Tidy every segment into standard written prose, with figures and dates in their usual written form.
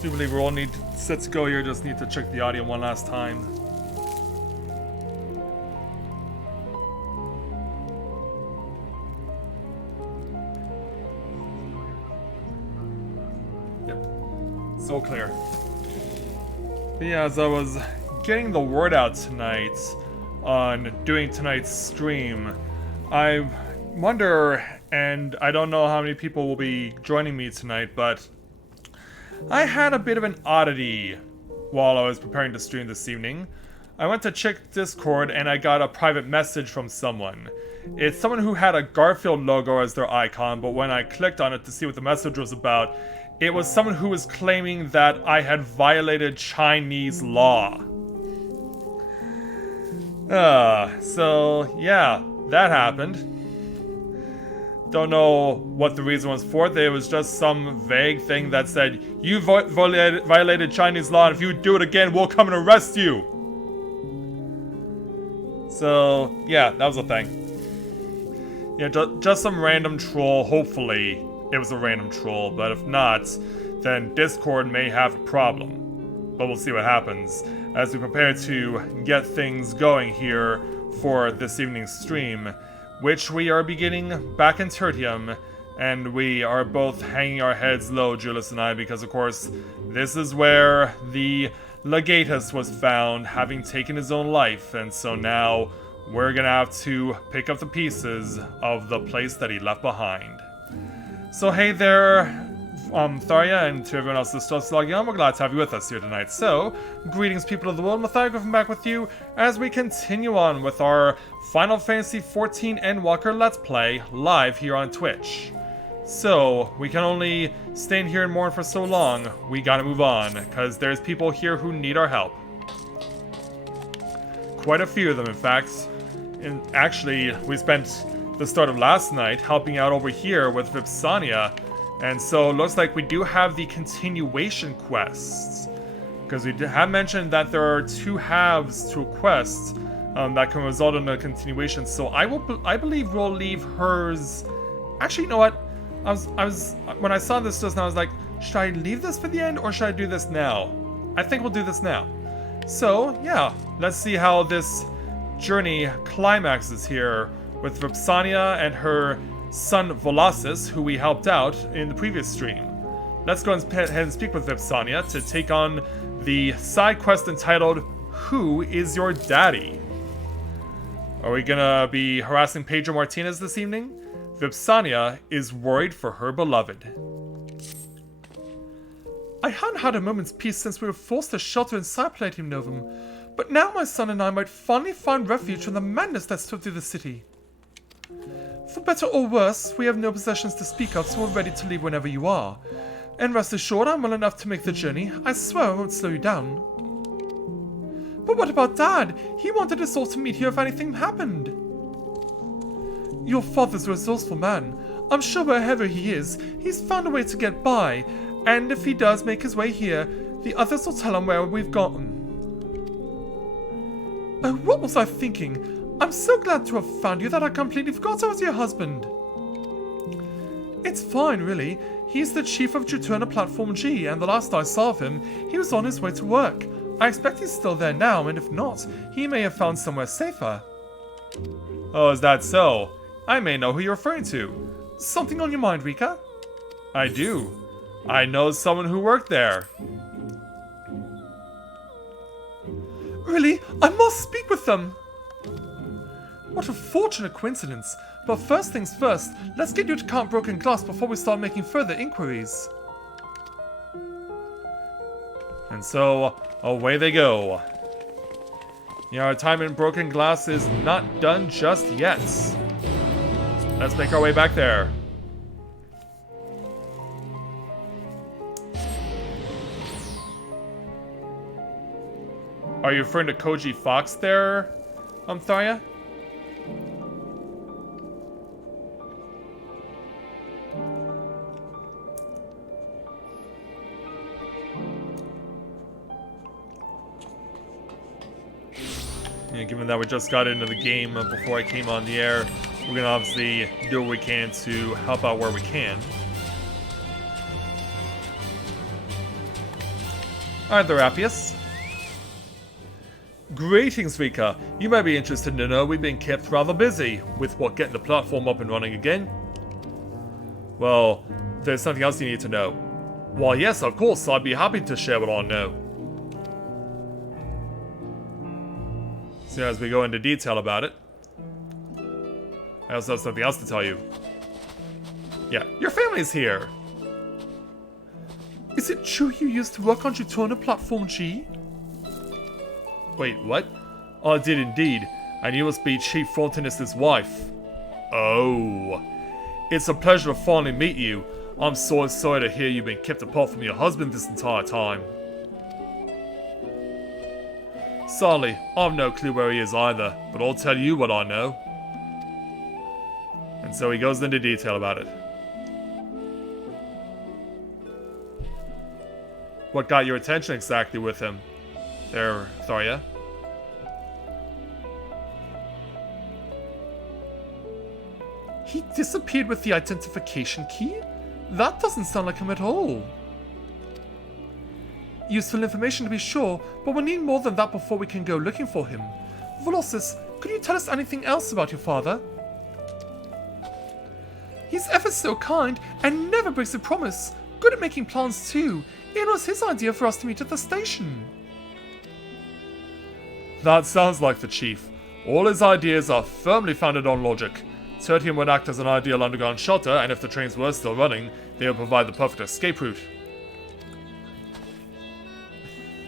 do believe we're all set to go here. Just need to check the audio one last time. Yep, so clear. But yeah, as I was getting the word out tonight on doing tonight's stream, I wonder, and I don't know how many people will be joining me tonight, but I had a bit of an oddity while I was preparing to stream this evening. I went to check Discord and I got a private message from someone. It's someone who had a Garfield logo as their icon, but when I clicked on it to see what the message was about, it was someone who was claiming that I had violated Chinese law. So yeah, that happened. Don't know what the reason was for it. It was just some vague thing that said, you violated Chinese law, and if you do it again, we'll come and arrest you. So, yeah, that was a thing. Yeah, just some random troll. Hopefully, it was a random troll, but if not, then Discord may have a problem. But we'll see what happens as we prepare to get things going here for this evening's stream, which we are beginning back in Tertium, and we are both hanging our heads low, Julius and I, because of course, this is where the Legatus was found, having taken his own life, and so now we're gonna have to pick up the pieces of the place that he left behind. So hey there, Tharia, and to everyone else that's just logging on, we're glad to have you with us here tonight. So, greetings people of the world, Matthias Griffin back with you as we continue on with our Final Fantasy XIV Endwalker Let's Play live here on Twitch. So, we can only stay in here and mourn for so long, we gotta move on, because there's people here who need our help. Quite a few of them, in fact. And actually, we spent the start of last night helping out over here with Vipsania. And so it looks like we do have the continuation quests, because we have mentioned that there are two halves to a quest that can result in a continuation. So I believe we'll leave hers. Actually, you know what? When I saw this just now, I was like, should I leave this for the end or should I do this now? I think we'll do this now. So yeah, let's see how this journey climaxes here with Vipsania and her son Volasis, who we helped out in the previous stream. Let's go ahead and speak with Vipsania to take on the side quest entitled, Who is Your Daddy? Are we gonna be harassing Pedro Martinez this evening? Vipsania is worried for her beloved. I hadn't had a moment's peace since we were forced to shelter inside Palladium Novum, but now my son and I might finally find refuge from the madness that swept through the city. For better or worse, we have no possessions to speak of, so we're ready to leave whenever you are. And rest assured, I'm well enough to make the journey. I swear I won't slow you down. But what about Dad? He wanted us all to meet here if anything happened. Your father's a resourceful man. I'm sure wherever he is, he's found a way to get by. And if he does make his way here, the others will tell him where we've gotten. Oh, what was I thinking? I'm so glad to have found you that I completely forgot I was your husband. It's fine, really. He's the chief of Juturna Platform G, and the last I saw of him, he was on his way to work. I expect he's still there now, and if not, he may have found somewhere safer. Oh, is that so? I may know who you're referring to. Something on your mind, Rika? I do. I know someone who worked there. Really? I must speak with them! What a fortunate coincidence. But first things first, let's get you to count broken glass before we start making further inquiries. And so, away they go. Yeah, our time in broken glass is not done just yet. Let's make our way back there. Are you referring to Koji Fox there, Tharia? Yeah, given that we just got into the game before I came on the air, we're gonna obviously do what we can to help out where we can. Alright, Therapius. Greetings, Rika. You may be interested to know we've been kept rather busy with getting the platform up and running again. Well, there's something else you need to know. Why, yes, of course, I'd be happy to share what I know. So as we go into detail about it, I also have something else to tell you. Yeah, your family's here. Is it true you used to work on Jutona Platform G? Wait, what? I did indeed, and you must be Chief Frontinist's wife. Oh. It's a pleasure to finally meet you. I'm so sorry to hear you've been kept apart from your husband this entire time. Sadly, I've no clue where he is either, but I'll tell you what I know. And so he goes into detail about it. What got your attention exactly with him? There, Tharya? He disappeared with the identification key? That doesn't sound like him at all. Useful information to be sure, but we'll need more than that before we can go looking for him. Volossus, could you tell us anything else about your father? He's ever so kind and never breaks a promise. Good at making plans too. It was his idea for us to meet at the station. That sounds like the Chief. All his ideas are firmly founded on logic. Tertium would act as an ideal underground shelter, and if the trains were still running, they would provide the perfect escape route.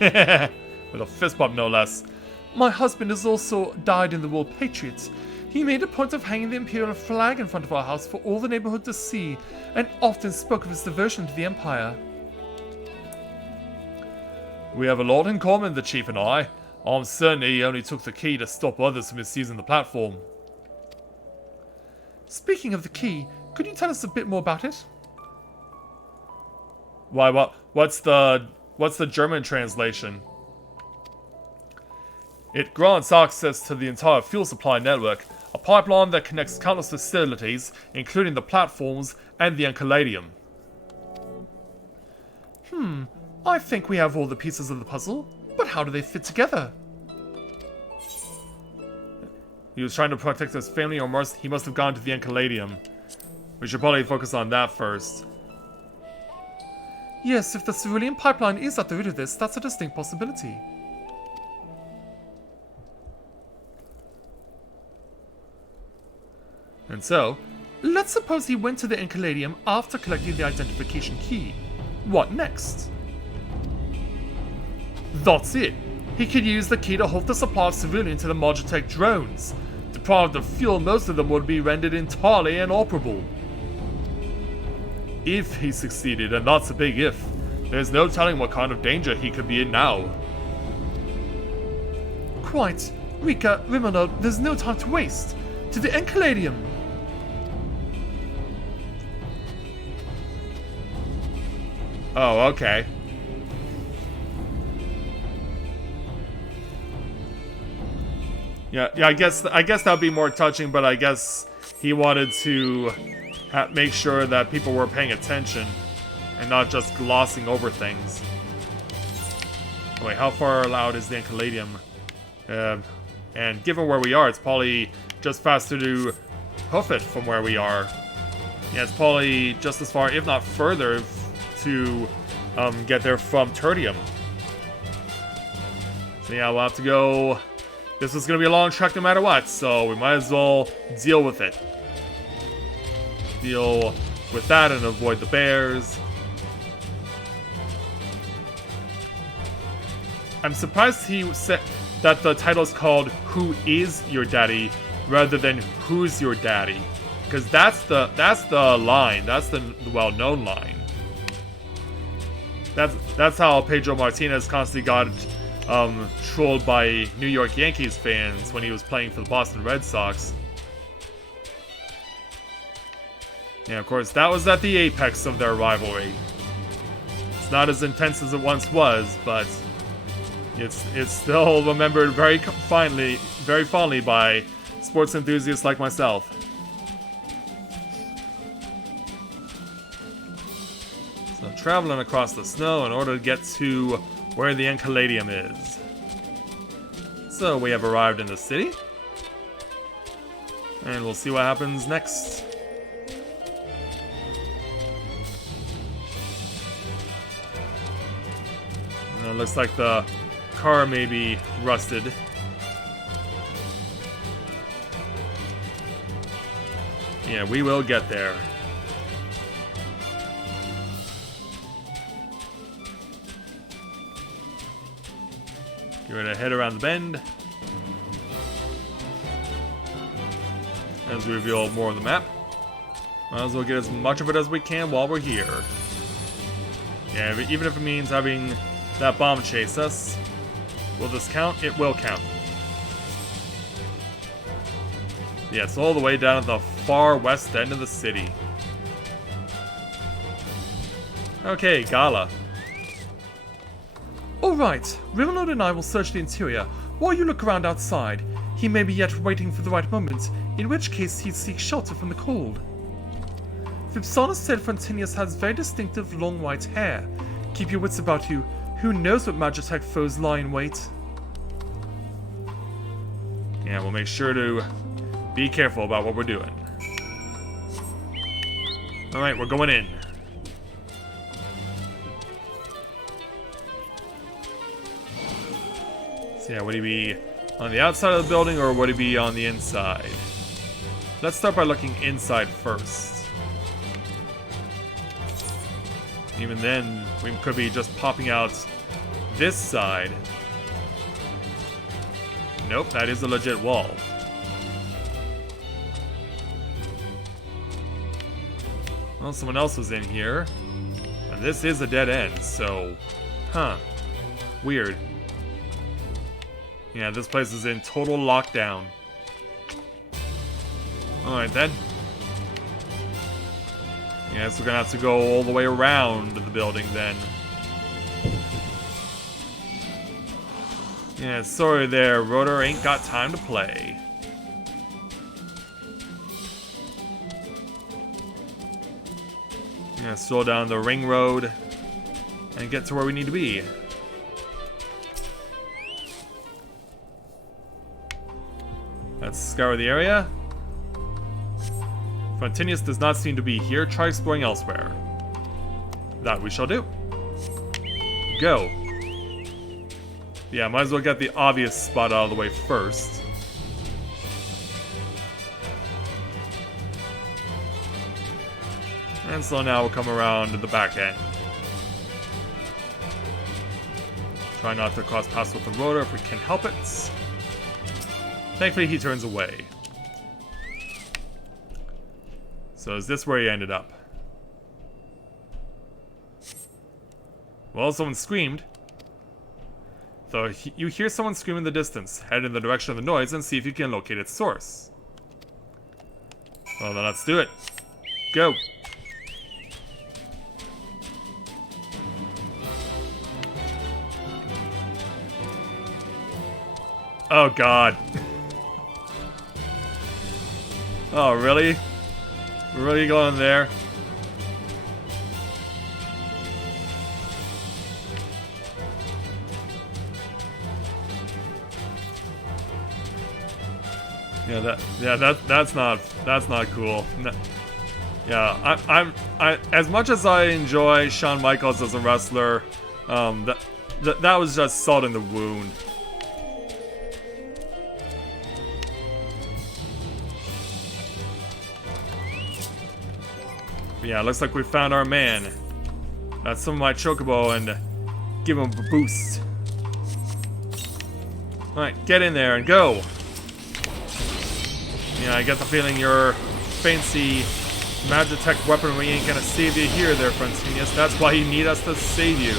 With a fist bump, no less. My husband has also died in the War Patriots. He made a point of hanging the Imperial flag in front of our house for all the neighborhood to see, and often spoke of his devotion to the Empire. We have a lot in common, the Chief and I. I'm certain he only took the key to stop others from misusing the platform. Speaking of the key, could you tell us a bit more about it? Why, what's the German translation? It grants access to the entire fuel supply network, a pipeline that connects countless facilities, including the platforms and the Enceladium. I think we have all the pieces of the puzzle, but how do they fit together? He was trying to protect his family, or he must have gone to the Enceladium. We should probably focus on that first. Yes, if the cerulean pipeline is at the root of this, that's a distinct possibility. And so, let's suppose he went to the Enceladium after collecting the identification key. What next? That's it! He could use the key to halt the supply of cerulean to the Magitech drones. Deprived of fuel, most of them would be rendered entirely inoperable. If he succeeded, and that's a big if, there's no telling what kind of danger he could be in now. Quite. Rika, Rimano, there's no time to waste. To the Enceladium! Oh, okay. Yeah, I guess that'd be more touching, but I guess he wanted to make sure that people were paying attention and not just glossing over things. Wait, how far out is the Enceladium? And given where we are, it's probably just faster to hoof it from where we are. Yeah, it's probably just as far, if not further, to get there from Tertium. So yeah, we'll have to go. This is going to be a long trek no matter what, so we might as well deal with it. Deal with that and avoid the bears. I'm surprised he said that the title is called Who Is Your Daddy rather than Who's Your Daddy. Because that's the line. That's the well-known line. That's how Pedro Martinez constantly got trolled by New York Yankees fans when he was playing for the Boston Red Sox. Yeah, of course, that was at the apex of their rivalry. It's not as intense as it once was, but it's still remembered very fondly by sports enthusiasts like myself. So traveling across the snow in order to get to where the Enkaladium is. So we have arrived in the city. And we'll see what happens next. It looks like the car may be rusted. Yeah, we will get there. Get ready to head around the bend. As we reveal more of the map. Might as well get as much of it as we can while we're here. Yeah, even if it means having that bomb chase us. Will this count? It will count. Yeah, it's all the way down at the far west end of the city. Okay, Gala. Alright, Reborn and I will search the interior, while you look around outside. He may be yet waiting for the right moment, in which case he'd seek shelter from the cold. Vipsana said Frontinius has very distinctive long white hair. Keep your wits about you. Who knows what Magitech foes lie in wait? Yeah, we'll make sure to be careful about what we're doing. Alright, we're going in. So yeah, would he be on the outside of the building or would he be on the inside? Let's start by looking inside first. Even then, we could be just popping out this side. Nope, that is a legit wall. Well, someone else was in here. And this is a dead end, so... Huh. Weird. Yeah, this place is in total lockdown. Alright then. Yeah, so we're gonna have to go all the way around the building then. Yeah, sorry there, Rotor ain't got time to play. Yeah, stroll down the ring road and get to where we need to be. Let's scour the area. Frontinius does not seem to be here. Try exploring elsewhere. That we shall do. Go. Yeah, might as well get the obvious spot out of the way first. And so now we'll come around to the back end. Try not to cross paths with the Rotor if we can help it. Thankfully he turns away. So is this where he ended up? Well, someone screamed. So you hear someone scream in the distance. Head in the direction of the noise and see if you can locate its source. Well then let's do it. Go! Oh god. Oh really? We're really going there? That's not cool. No. Yeah, I as much as I enjoy Shawn Michaels as a wrestler, that was just salt in the wound. But yeah, looks like we found our man. That's some of my chocobo and give him a boost. Alright, get in there and go! Yeah, I get the feeling your fancy Magitech weaponry ain't gonna save you here there, Frontinius. That's why you need us to save you.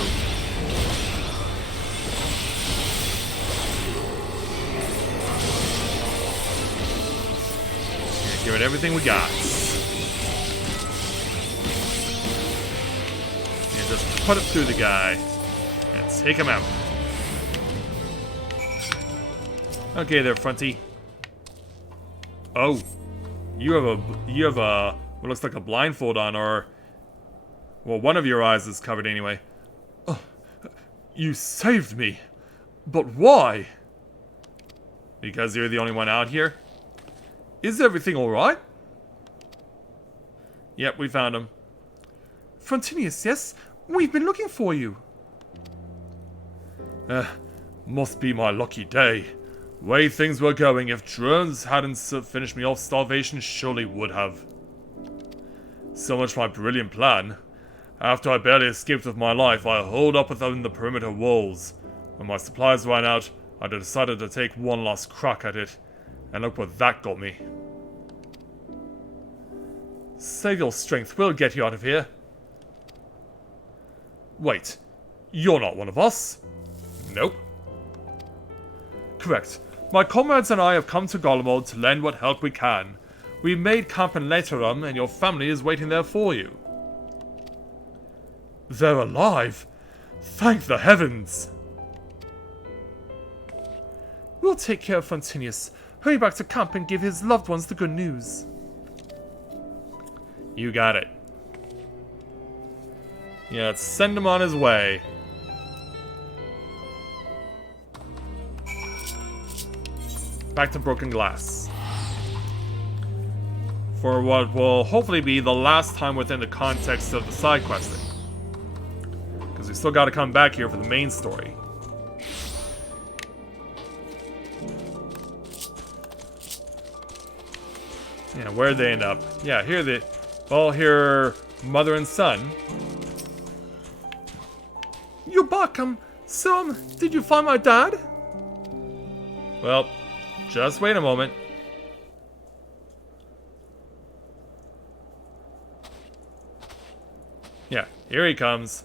Yeah, give it everything we got. Yeah, just put it through the guy and take him out. Okay there, Fronty. Oh, you have a what looks like a blindfold on, or well, one of your eyes is covered anyway. Oh, You saved me. But why? Because you're the only one out here? Is everything alright? Yep, we found him. Frontinius, yes? We've been looking for you. Must be my lucky day. Way things were going, if drones hadn't finished me off, starvation surely would have. So much for my brilliant plan. After I barely escaped with my life, I holed up within the perimeter walls. When my supplies ran out, I decided to take one last crack at it. And look what that got me. Save your strength, we'll get you out of here. Wait, you're not one of us? Nope. Correct. My comrades and I have come to Golemode to lend what help we can. We made camp in Laterum, and your family is waiting there for you. They're alive! Thank the heavens! We'll take care of Frontinius. Hurry back to camp and give his loved ones the good news. You got it. Yeah, let's send him on his way. Back to Broken Glass. For what will hopefully be the last time within the context of the side questing. Because we still gotta come back here for the main story. Yeah, where'd they end up? Yeah, here they... Well, here... Mother and son. You're back, so, did you find my dad? Well, just wait a moment. Yeah, here he comes.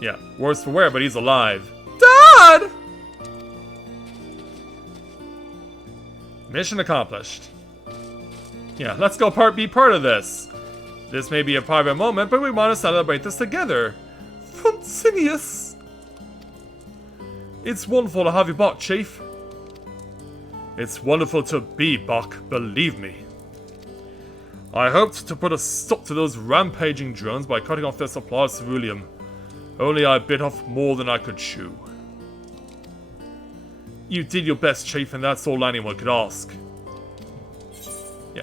Yeah, worse for wear, but he's alive. Dad! Mission accomplished. Yeah, let's go be part of this. This may be a private moment, but we want to celebrate this together. Frontinius! It's wonderful to have you back, Chief. It's wonderful to be back, believe me. I hoped to put a stop to those rampaging drones by cutting off their supply of ceruleum. Only I bit off more than I could chew. You did your best, Chief, and that's all anyone could ask. Yeah,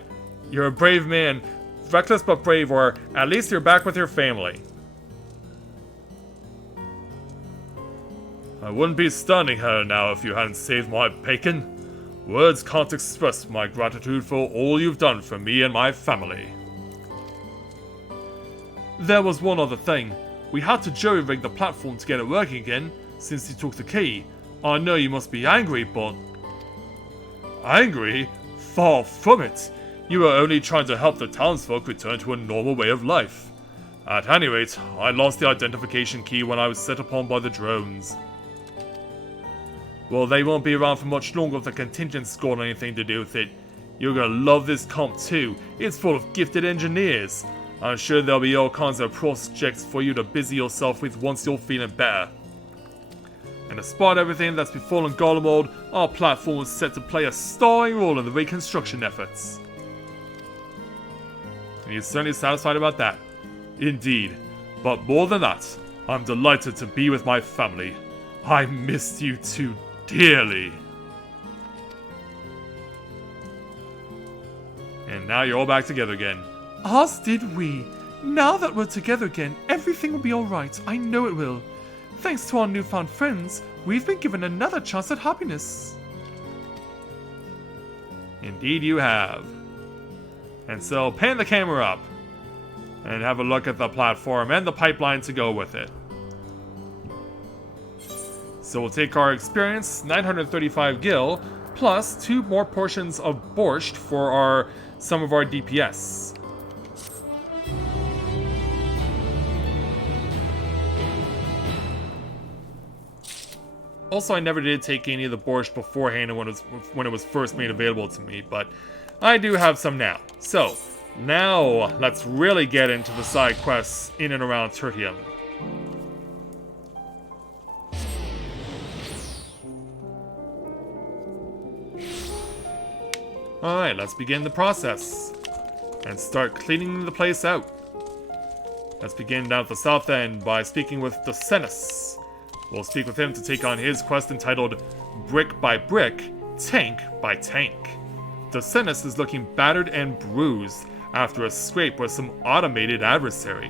you're a brave man. Reckless but brave, or at least you're back with your family. I wouldn't be standing here now if you hadn't saved my bacon. Words can't express my gratitude for all you've done for me and my family. There was one other thing. We had to jury-rig the platform to get it working again, since you took the key. I know you must be angry, but... Angry? Far from it. You were only trying to help the townsfolk return to a normal way of life. At any rate, I lost the identification key when I was set upon by the drones. Well, they won't be around for much longer if the contingent's got anything to do with it. You're gonna love this comp too. It's full of gifted engineers. I'm sure there'll be all kinds of projects for you to busy yourself with once you're feeling better. And despite everything that's befallen Golemode, our platform is set to play a starring role in the reconstruction efforts. And you're certainly satisfied about that. Indeed. But more than that, I'm delighted to be with my family. I missed you too dearly. And now you're all back together again. As did we. Now that we're together again, everything will be alright. I know it will. Thanks to our newfound friends, we've been given another chance at happiness. Indeed you have. And so, pan the camera up. And have a look at the platform and the pipeline to go with it. So we'll take our experience, 935 gil, plus 2 more portions of borscht for some of our DPS. Also, I never did take any of the borscht beforehand when it was first made available to me, but I do have some now. So, now let's really get into the side quests in and around Tertium. Alright, let's begin the process. And start cleaning the place out. Let's begin down at the south end by speaking with Docenis. We'll speak with him to take on his quest entitled Brick by Brick, Tank by Tank. Docenis is looking battered and bruised after a scrape with some automated adversary.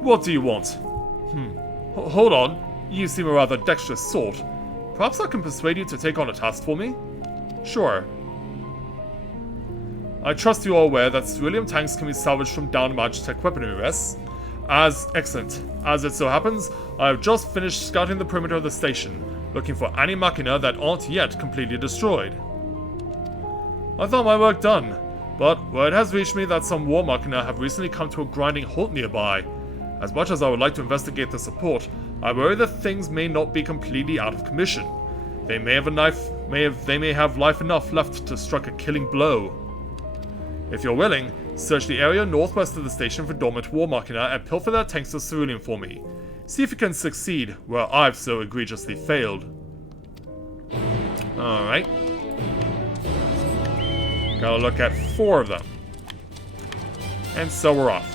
What do you want? Hold on. You seem a rather dexterous sort. Perhaps I can persuade you to take on a task for me? Sure. I trust you are aware that cerulean tanks can be salvaged from damaged equipment, yes? Excellent. As it so happens, I have just finished scouting the perimeter of the station, looking for any machina that aren't yet completely destroyed. I thought my work done, but word has reached me that some war machina have recently come to a grinding halt nearby. As much as I would like to investigate the support, I worry that things may not be completely out of commission. They may have life enough left to strike a killing blow. If you're willing, search the area northwest of the station for dormant war machina and pilfer their tanks of cerulean for me. See if you can succeed where I've so egregiously failed. Alright. Gotta look at 4 of them. And so we're off.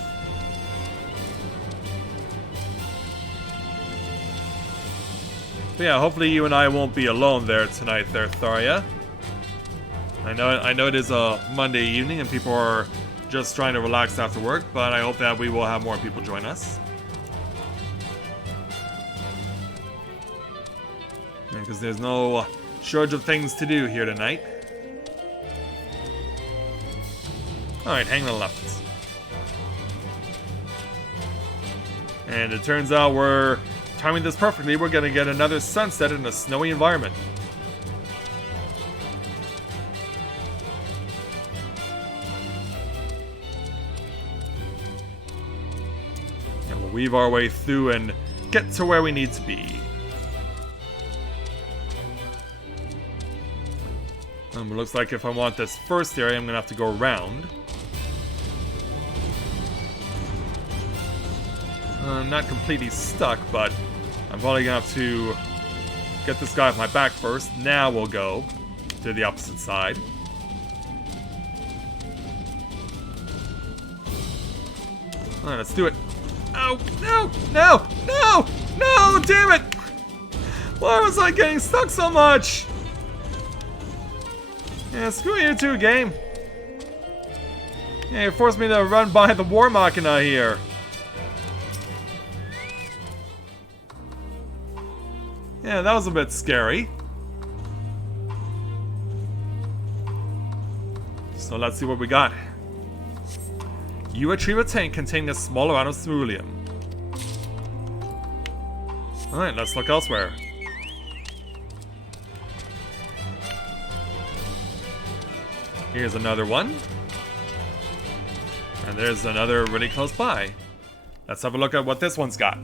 But yeah, hopefully you and I won't be alone there tonight there, Tharia. I know it is a Monday evening and people are just trying to relax after work, but I hope that we will have more people join us. Because there's no shortage of things to do here tonight. Alright, hang to the left. And it turns out we're timing this perfectly. We're gonna get another sunset in a snowy environment. And we'll weave our way through and get to where we need to be. It looks like if I want this first area, I'm gonna have to go around. I'm not completely stuck, but I'm probably gonna have to get this guy off my back first. Now we'll go to the opposite side. Alright, let's do it. Oh, no, no, no, no, damn it! Why was I getting stuck so much? Yeah, screw you too, game. Yeah, you forced me to run by the war machina here. Yeah, that was a bit scary. So let's see what we got. You retrieve a tank containing a small amount of cerulean. Alright, let's look elsewhere. Here's another one. And there's another really close by. Let's have a look at what this one's got.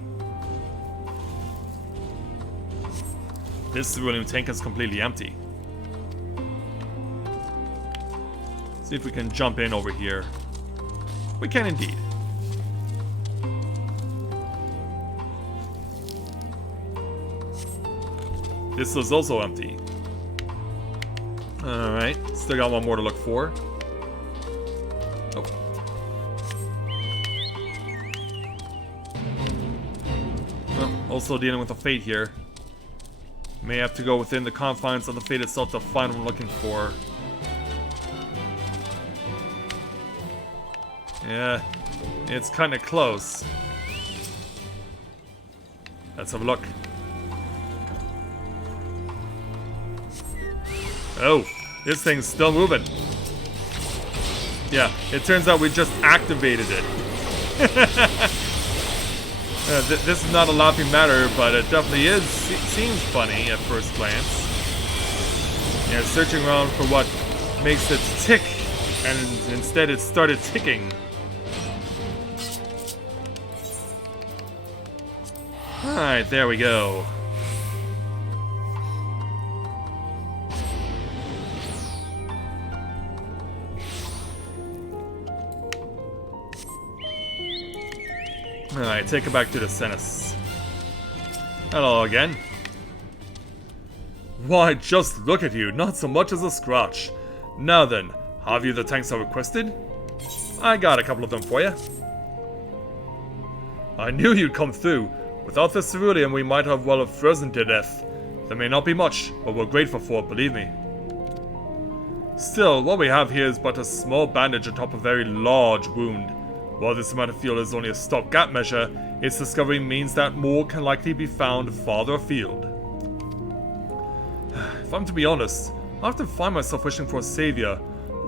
This cerulean tank is completely empty. See if we can jump in over here. We can indeed. This is also empty. Alright, still got one more to look for. Oh. Well, also dealing with a fate here. May have to go within the confines of the fate itself to find what I'm looking for. Yeah, it's kind of close. Let's have a look. Oh, this thing's still moving. Yeah, it turns out we just activated it. This is not a laughing matter, but it definitely is. Seems funny at first glance. Yeah, searching around for what makes it tick, and instead it started ticking. Alright, there we go. Alright, take it back to the Senis. Hello again. Why, just look at you, not so much as a scratch. Now then, have you the tanks I requested? I got a couple of them for you. I knew you'd come through. Without the cerulean, we might have well have frozen to death. There may not be much, but we're grateful for it, believe me. Still, what we have here is but a small bandage atop a very large wound. While this might feel is only a stopgap measure, its discovery means that more can likely be found farther afield. If I'm to be honest, I often find myself wishing for a savior,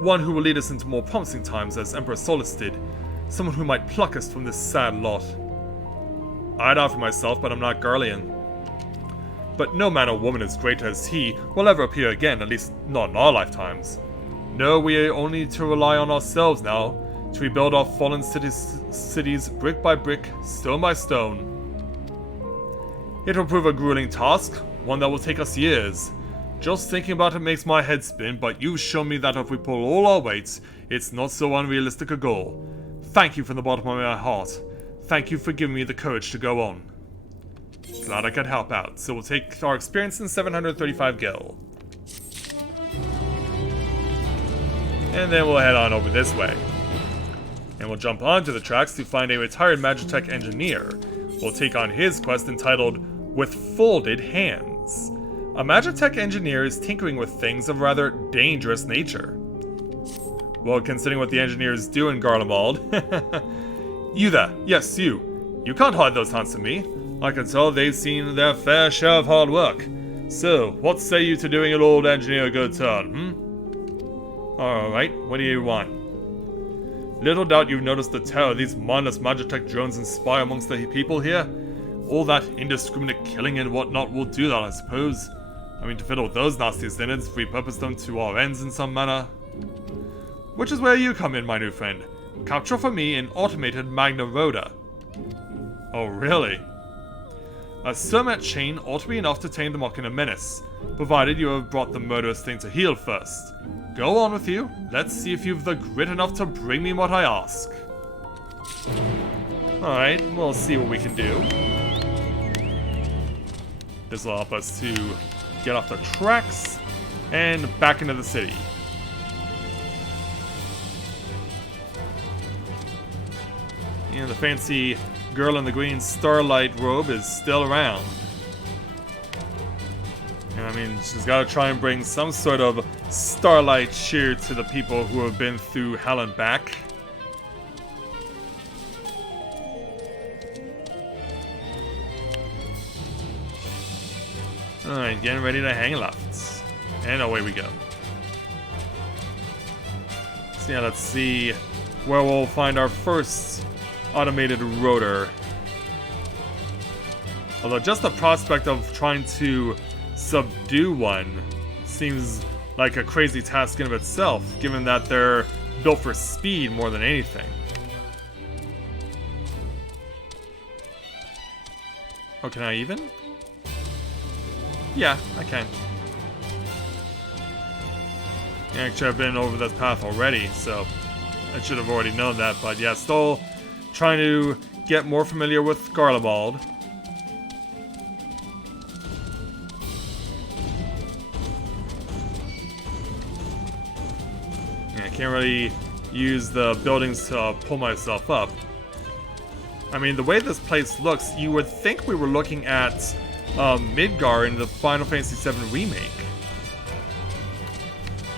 one who will lead us into more promising times as Emperor Solus did, someone who might pluck us from this sad lot. I'd offer myself, but I'm not Garlean. But no man or woman as great as he will ever appear again, at least not in our lifetimes. No, we only need to rely on ourselves now, to rebuild our fallen cities brick by brick, stone by stone. It will prove a grueling task, one that will take us years. Just thinking about it makes my head spin, but you've shown me that if we pull all our weights, it's not so unrealistic a goal. Thank you from the bottom of my heart. Thank you for giving me the courage to go on. Glad I could help out, so we'll take our experience in 735 gil. And then we'll head on over this way. And we'll jump onto the tracks to find a retired Magitech engineer. We'll take on his quest entitled With Folded Hands. A Magitech engineer is tinkering with things of rather dangerous nature. Well, considering what the engineers do in Garlemald. You there, yes, you. You can't hide those hands from me. I can tell they've seen their fair share of hard work. So, what say you to doing an old engineer a good turn, Alright, what do you want? Little doubt you've noticed the terror these mindless Magitech drones inspire amongst the people here. All that indiscriminate killing and whatnot will do that, I suppose. I mean, to fiddle with those nasty synods, repurpose them to our ends in some manner. Which is where you come in, my new friend. Capture for me an automated Magna Rhoda. Oh, really? A Sermet chain ought to be enough to tame the Machina Menace, provided you have brought the murderous thing to heel first. Go on with you. Let's see if you've the grit enough to bring me what I ask. Alright, we'll see what we can do. This will help us to get off the tracks and back into the city. And the fancy girl in the green starlight robe is still around. And I mean, she's got to try and bring some sort of starlight cheer to the people who have been through hell and back. Alright, getting ready to hang left. And away we go. So yeah, let's see where we'll find our first automated rotor. Although just the prospect of trying to subdue one seems like a crazy task in of itself, given that they're built for speed more than anything. Oh, can I even? Yeah, I can. Actually, I've been over this path already, so I should have already known that, but yeah, still trying to get more familiar with Garlemald. Yeah, I can't really use the buildings to pull myself up. I mean, the way this place looks, you would think we were looking at Midgar in the Final Fantasy VII Remake.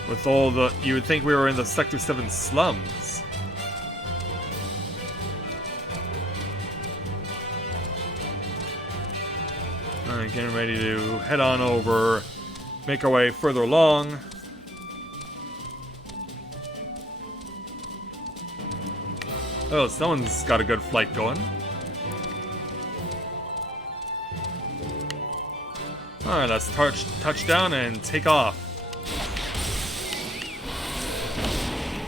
With all the... you would think we were in the Sector 7 slums. Alright, getting ready to head on over, make our way further along. Oh, someone's got a good flight going. Alright, let's touch down and take off.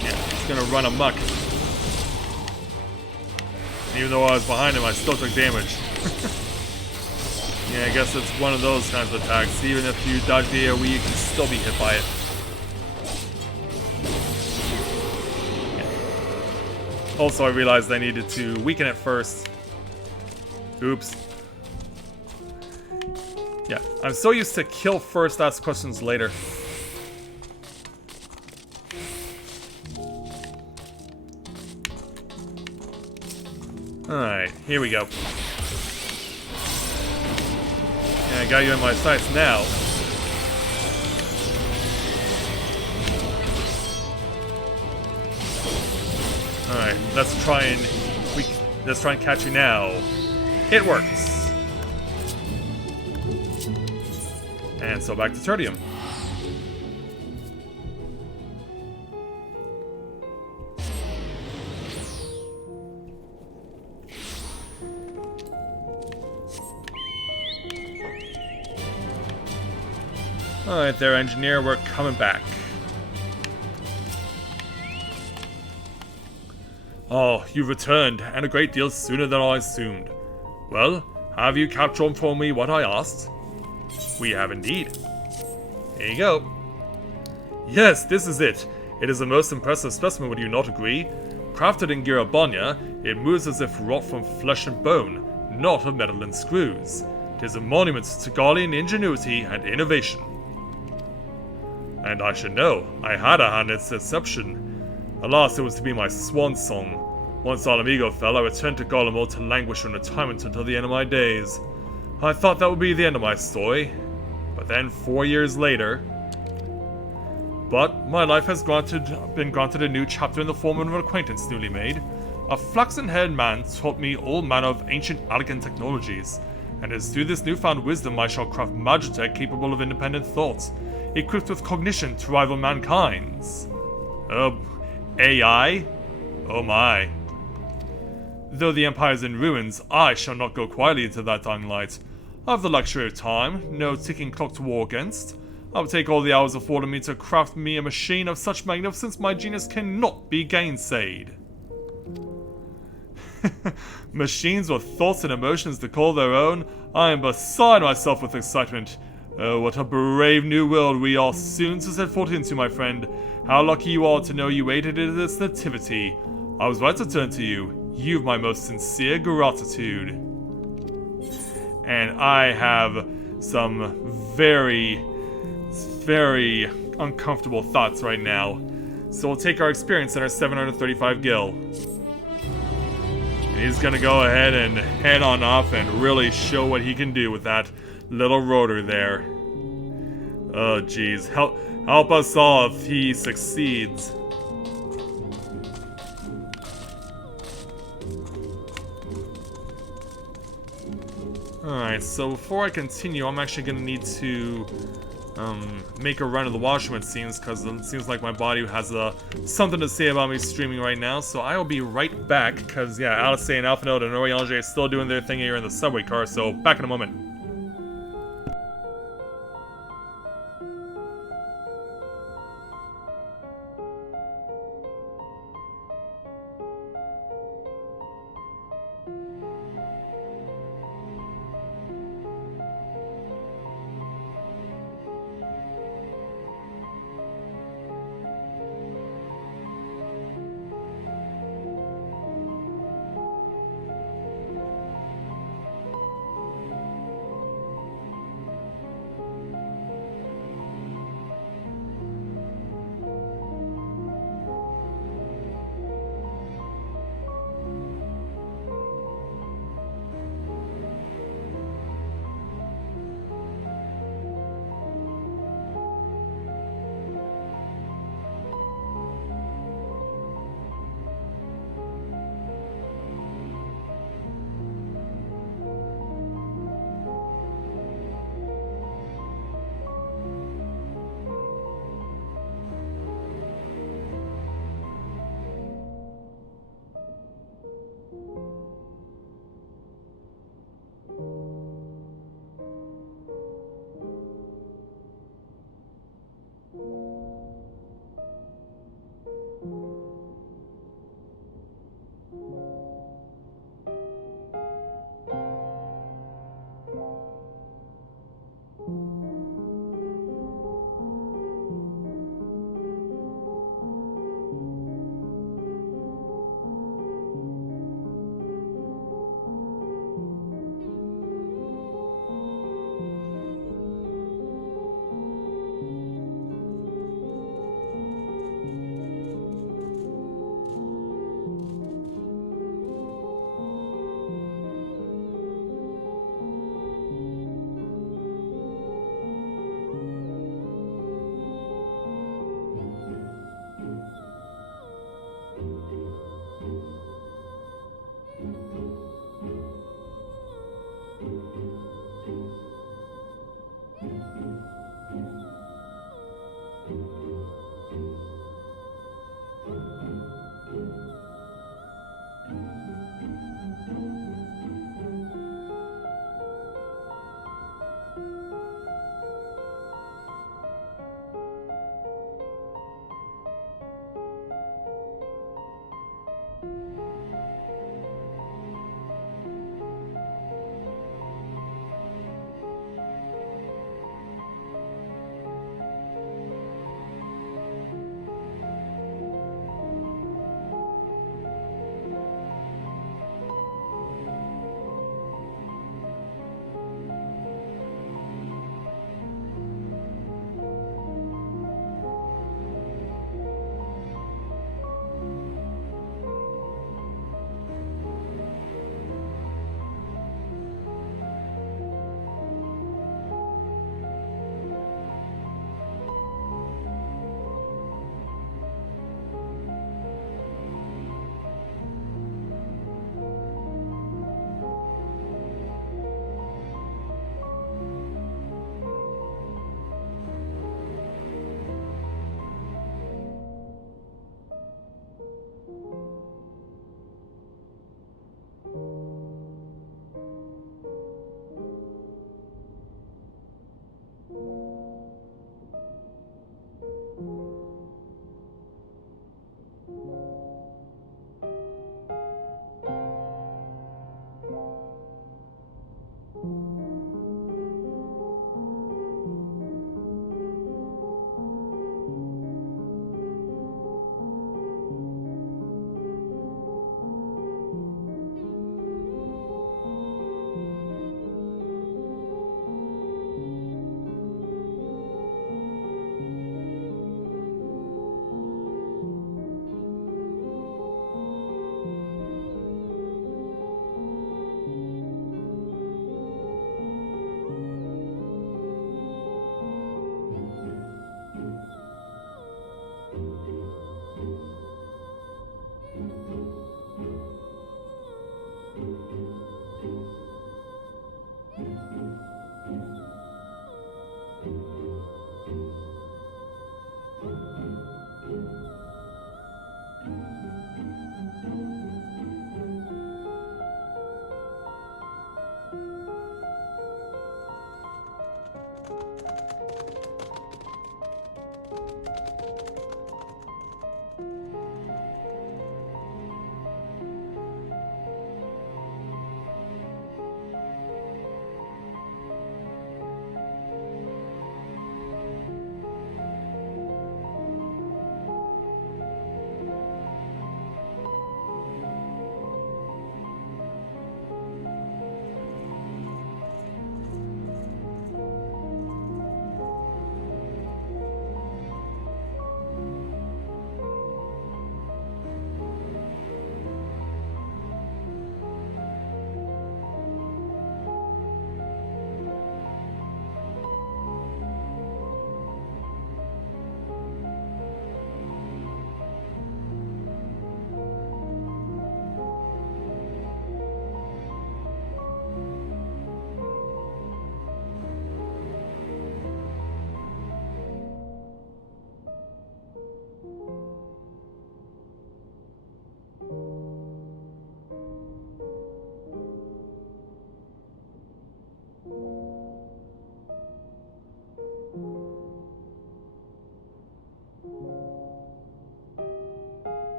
Yeah, he's gonna run amok. Even though I was behind him, I still took damage. Yeah, I guess it's one of those kinds of attacks. Even if you dodge the AoE, you can still be hit by it. Yeah. Also, I realized I needed to weaken it first. Oops. Yeah, I'm so used to kill first, ask questions later. Alright, here we go. Yeah, I got you in my sights now. Alright, let's try and catch you now. It works. And so back to Tertium. Alright there, engineer, we're coming back. Oh, you've returned, and a great deal sooner than I assumed. Well, have you captured for me what I asked? We have indeed. Here you go. Yes, this is it. It is a most impressive specimen, would you not agree? Crafted in Girabonia, it moves as if wrought from flesh and bone, not of metal and screws. It is a monument to Garlean ingenuity and innovation. And I should know, I had a hand in its inception. Alas, it was to be my swan song. Once Alamigo fell, I returned to Garlemald to languish in retirement until the end of my days. I thought that would be the end of my story. But then, 4 years later... But my life has been granted a new chapter in the form of an acquaintance newly made. A flaxen-haired man taught me all manner of ancient elegant technologies, and it is through this newfound wisdom I shall craft magitech capable of independent thought, equipped with cognition to rival mankind's. AI? Oh my. Though the Empire is in ruins, I shall not go quietly into that dying light. I have the luxury of time, no ticking clock to war against. I will take all the hours afforded me to craft me a machine of such magnificence my genius cannot be gainsayed. Machines with thoughts and emotions to call their own, I am beside myself with excitement. Oh, what a brave new world we are soon to set forth into, my friend. How lucky you are to know you aided in its nativity. I was right to turn to you. You've my most sincere gratitude. And I have some very, very uncomfortable thoughts right now. So we'll take our experience at our 735 gil. And he's gonna go ahead and head on off and really show what he can do with that little rotor there. Oh jeez, help us all if he succeeds. Alright, so before I continue, I'm actually gonna need to make a run of the washroom, it seems, because it seems like my body has something to say about me streaming right now, so I will be right back, because yeah, Alice and Alphanode and Oriange are still doing their thing here in the subway car, so back in a moment.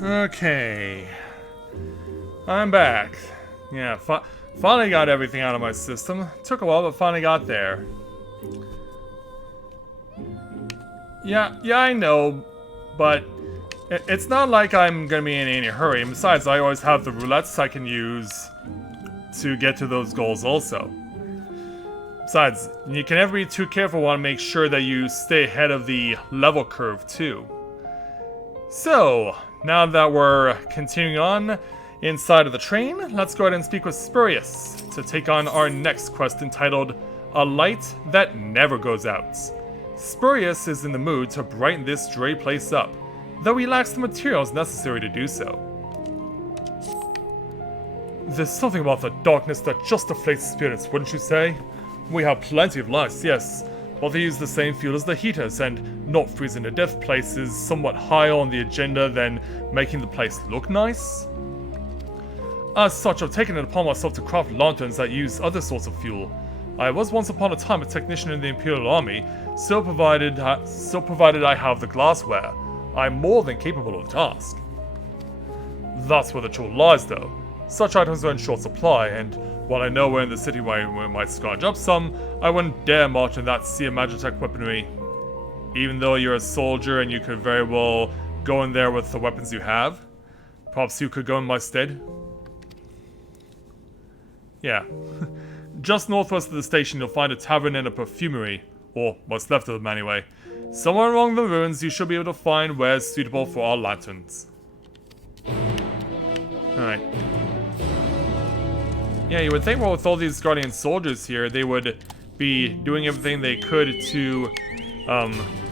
Okay. I'm back. Yeah, finally got everything out of my system. Took a while, but finally got there. Yeah, I know, but it's not like I'm gonna be in any hurry. And besides, I always have the roulettes I can use to get to those goals also. Besides, you can never be too careful. Want to make sure that you stay ahead of the level curve too. So, now that we're continuing on inside of the train, let's go ahead and speak with Spurious to take on our next quest entitled A Light That Never Goes Out. Spurious is in the mood to brighten this dreary place up, though he lacks the materials necessary to do so. There's something about the darkness that just deflates spirits, wouldn't you say? We have plenty of lights, yes, but they use the same fuel as the heaters, and not freezing to death place is somewhat higher on the agenda than making the place look nice. As such, I've taken it upon myself to craft lanterns that use other sorts of fuel. I was once upon a time a technician in the Imperial Army, so provided I have the glassware, I'm more than capable of the task. That's where the trouble lies, though. Such items are in short supply, and while I know we're in the city where we might scrounge up some, I wouldn't dare march in that sea of Magitech weaponry. Even though you're a soldier and you could very well go in there with the weapons you have, perhaps you could go in my stead. Yeah. Just northwest of the station you'll find a tavern and a perfumery, or what's left of them anyway. Somewhere along the ruins you should be able to find wares suitable for our lanterns. Alright. Yeah, you would think, well, with all these Guardian soldiers here, they would be doing everything they could to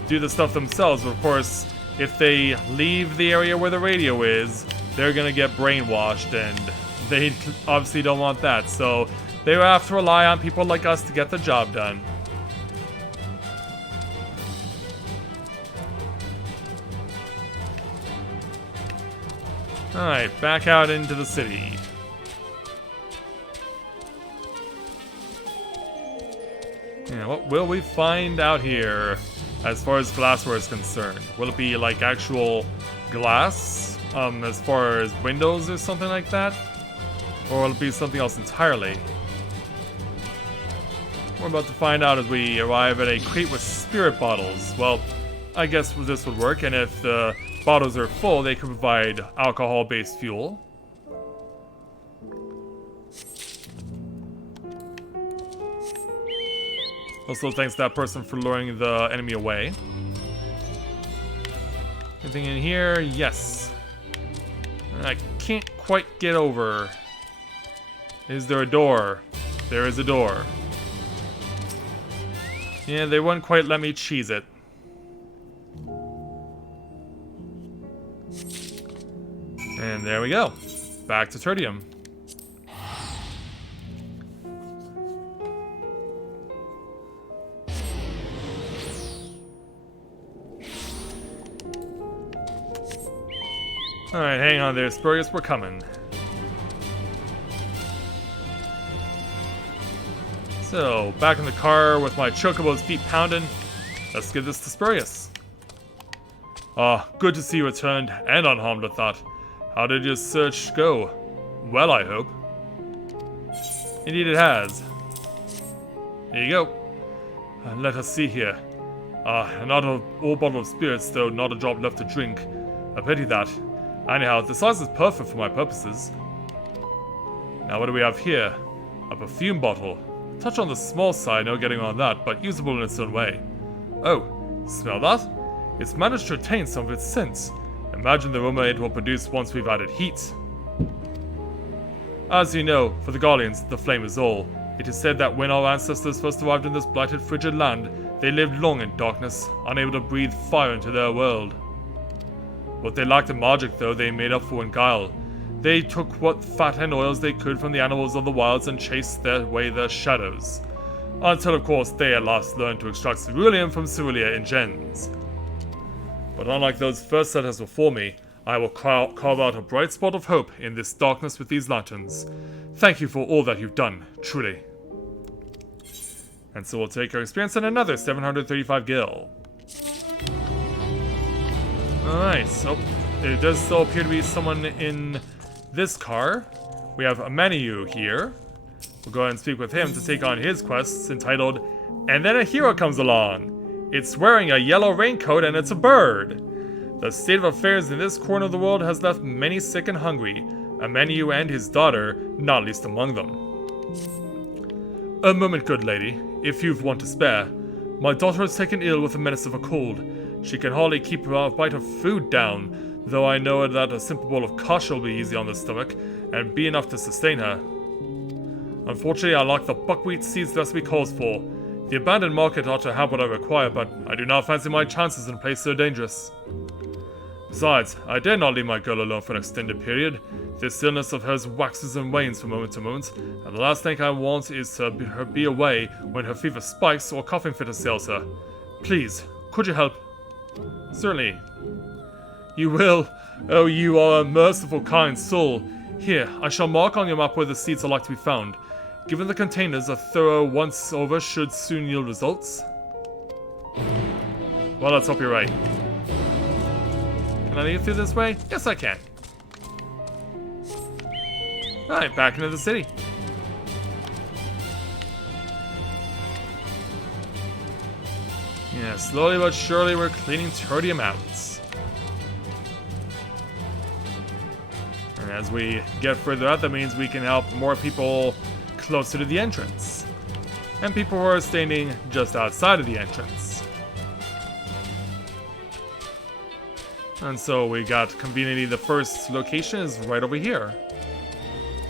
do the stuff themselves. But of course, if they leave the area where the radio is, they're gonna get brainwashed, and they obviously don't want that. So they will have to rely on people like us to get the job done. Alright, back out into the city. Yeah, what will we find out here as far as glassware is concerned? Will it be like actual glass, as far as windows or something like that? Or will it be something else entirely? We're about to find out as we arrive at a crate with spirit bottles. Well, I guess this would work, and if the bottles are full, they could provide alcohol-based fuel. Also, thanks to that person for luring the enemy away. Anything in here? Yes. I can't quite get over. Is there a door? There is a door. Yeah, they wouldn't quite let me cheese it. And there we go. Back to Tertium. Alright, hang on there, Spurious, we're coming. So, back in the car with my chocobo's feet pounding. Let's give this to Spurious. Good to see you returned and unharmed, I thought. How did your search go? Well, I hope. Indeed it has. Here you go. Let us see here. Another old bottle of spirits, though not a drop left to drink. A pity that. Anyhow, the size is perfect for my purposes. Now what do we have here? A perfume bottle. Touch on the small side, no getting on that, but usable in its own way. Oh, smell that? It's managed to retain some of its scent. Imagine the aroma it will produce once we've added heat. As you know, for the Guardians, the flame is all. It is said that when our ancestors first arrived in this blighted, frigid land, they lived long in darkness, unable to breathe fire into their world. What they lacked in magic, though, they made up for in guile. They took what fat and oils they could from the animals of the wilds and chased away their shadows. Until, of course, they at last learned to extract ceruleum from cerulia in gens. But unlike those first setters before me, I will carve out a bright spot of hope in this darkness with these lanterns. Thank you for all that you've done, truly. And so we'll take our experience in another 735 gil. Alright, so it does still appear to be someone in this car. We have Amaniu here. We'll go ahead and speak with him to take on his quests entitled, "And Then a Hero Comes Along. It's wearing a yellow raincoat and it's a bird." The state of affairs in this corner of the world has left many sick and hungry, Amaniu and his daughter not least among them. "A moment, good lady, if you've one to spare. My daughter is taken ill with the menace of a cold. She can hardly keep a bite of food down, though I know that a simple bowl of kash will be easy on the stomach, and be enough to sustain her. Unfortunately, I lack the buckwheat seeds the recipe calls for. The abandoned market ought to have what I require, but I do not fancy my chances in a place so dangerous. Besides, I dare not leave my girl alone for an extended period. This illness of hers waxes and wanes from moment to moment, and the last thing I want is to her be away when her fever spikes or coughing fit assails her. Please, could you help?" "Certainly." "You will? Oh, you are a merciful, kind soul. Here, I shall mark on your map where the seeds are like to be found. Given the containers, a thorough once-over should soon yield results." Well, let's hope you're right. Can I leave through this way? Yes, I can. Alright, back into the city. Yeah, slowly but surely we're cleaning Tertium out. And as we get further out, that means we can help more people closer to the entrance. And people who are standing just outside of the entrance. And so we got conveniently the first location is right over here.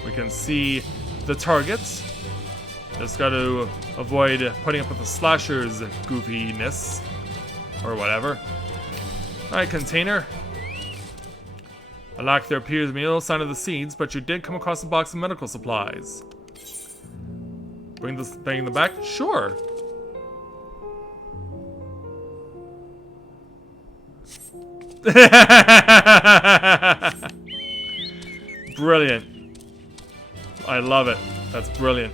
We can see the targets. Just got to avoid putting up with the slasher's goofiness. Or whatever. Alright, container. Alack, there appears to be no sign of the seeds, but you did come across a box of medical supplies. Bring them back? Sure. Brilliant. I love it. That's brilliant.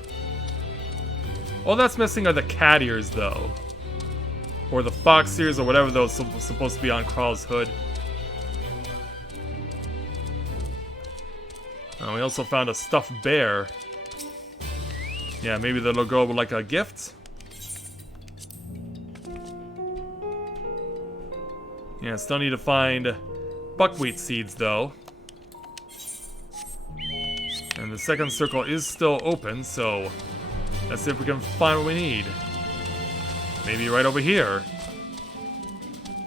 All that's missing are the cat ears, though. Or the fox ears, or whatever those are supposed to be on Kral's hood. We also found a stuffed bear. Yeah, maybe the little girl would like a gift? Yeah, still need to find buckwheat seeds, though. And the second circle is still open, so let's see if we can find what we need. Maybe right over here.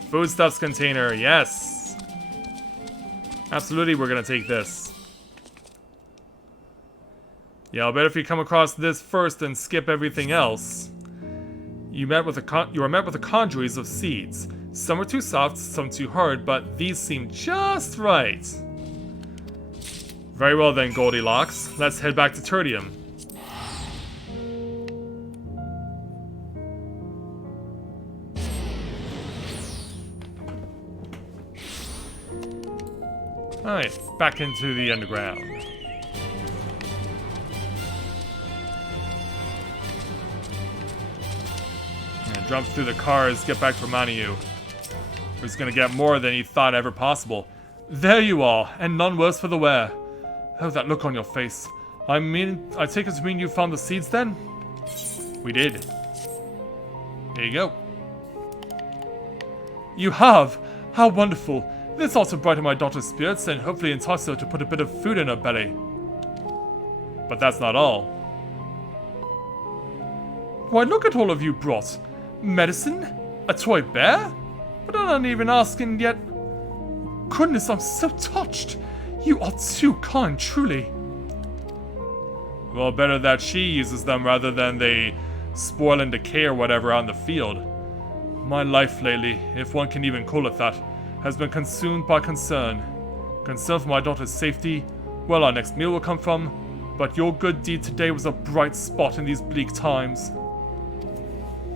Foodstuffs container, yes! Absolutely, we're gonna take this. Yeah, I'll bet if you come across this first and skip everything else, you are met with a congeries of seeds. Some are too soft, some too hard, but these seem just right. Very well then, Goldilocks. Let's head back to Tertium. Alright, back into the underground. And jump through the cars, get back to Maniu. He's gonna get more than he thought ever possible. There you are, and none worse for the wear. Oh, that look on your face. I take it to mean you found the seeds then? We did. There you go. You have? How wonderful. This ought to brighten my daughter's spirits and hopefully entice her to put a bit of food in her belly. But that's not all. Why, look at all of you brought. Medicine? A toy bear? But I'm not even asking yet. Goodness, I'm so touched. You are too kind, truly. Well, better that she uses them rather than they spoil and decay or whatever out in the field. My life lately, if one can even call it that, has been consumed by concern. Concern for my daughter's safety, where our next meal will come from, but your good deed today was a bright spot in these bleak times.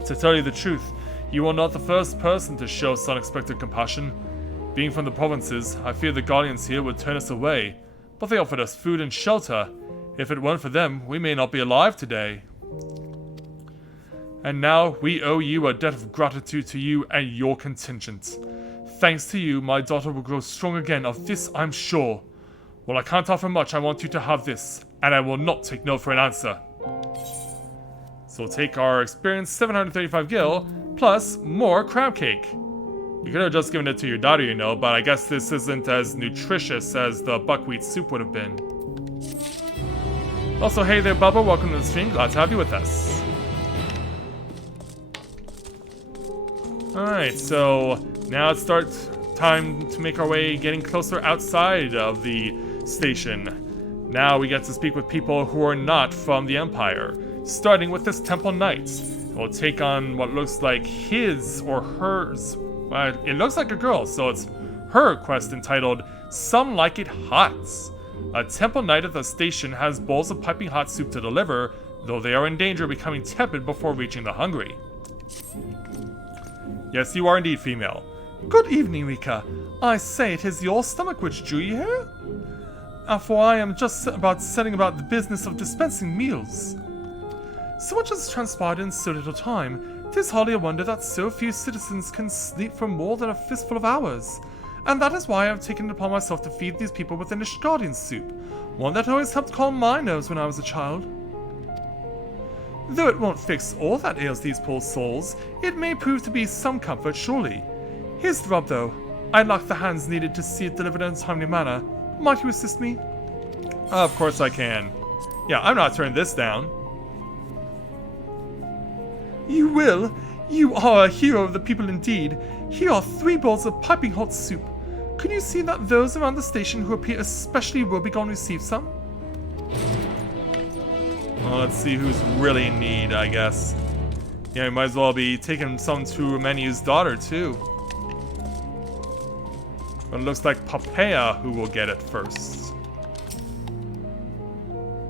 To tell you the truth, you are not the first person to show us unexpected compassion. Being from the provinces, I fear the Guardians here would turn us away, but they offered us food and shelter. If it weren't for them, we may not be alive today. And now, we owe you a debt of gratitude to you and your contingent. Thanks to you, my daughter will grow strong again, of this I'm sure. While I can't offer much, I want you to have this, and I will not take no for an answer. So we'll take our experience 735 gil, plus more crab cake. You could have just given it to your daughter, you know, but I guess this isn't as nutritious as the buckwheat soup would have been. Also, hey there, Bubba, welcome to the stream, glad to have you with us. Alright, so now it's time to make our way getting closer outside of the station. Now we get to speak with people who are not from the Empire, starting with this Temple Knight. We'll take on what looks like his or hers. It looks like a girl, so it's her quest entitled Some Like It Hot. A Temple Knight at the station has bowls of piping hot soup to deliver, though they are in danger of becoming tepid before reaching the hungry. Yes, you are indeed female. Good evening, Rika. I say, it is your stomach which drew you here? For I am just setting about the business of dispensing meals. So much has transpired in so little time, 'tis hardly a wonder that so few citizens can sleep for more than a fistful of hours. And that is why I have taken it upon myself to feed these people with an Ishgardian soup, one that always helped calm my nerves when I was a child. Though it won't fix all that ails these poor souls, it may prove to be some comfort surely. Here's the rub though. I lack the hands needed to see it delivered in a timely manner. Might you assist me? Of course I can. Yeah, I'm not turning this down. You will? You are a hero of the people indeed. Here are 3 bowls of piping hot soup. Can you see that those around the station who appear especially woebegone receive some? Well, let's see who's really in need, I guess. Yeah, we might as well be taking some to Menu's daughter, too. But it looks like Papaya who will get it first.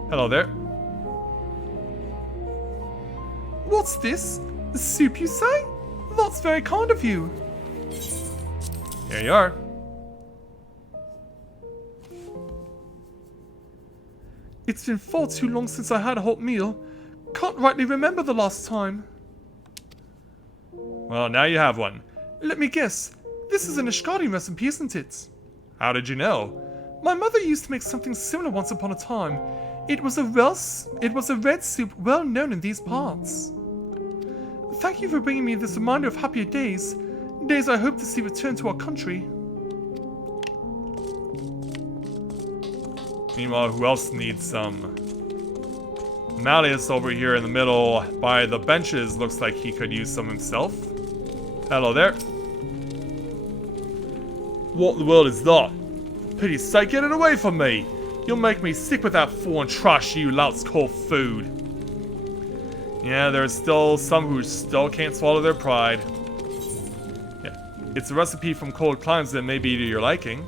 Hello there. What's this? Soup, you say? That's very kind of you. Here you are. It's been far too long since I had a hot meal. Can't rightly remember the last time. Well, now you have one. Let me guess. This is an Ishgardian recipe, isn't it? How did you know? My mother used to make something similar once upon a time. It was a red soup well known in these parts. Thank you for bringing me this reminder of happier days. Days I hope to see return to our country. Meanwhile, who else needs some? Malleus over here in the middle by the benches looks like he could use some himself. Hello there. What in the world is that? For pity's sake, get it away from me! You'll make me sick with that foreign trash you louts call food. Yeah, there's still some who still can't swallow their pride. Yeah, it's a recipe from cold climes that may be to your liking.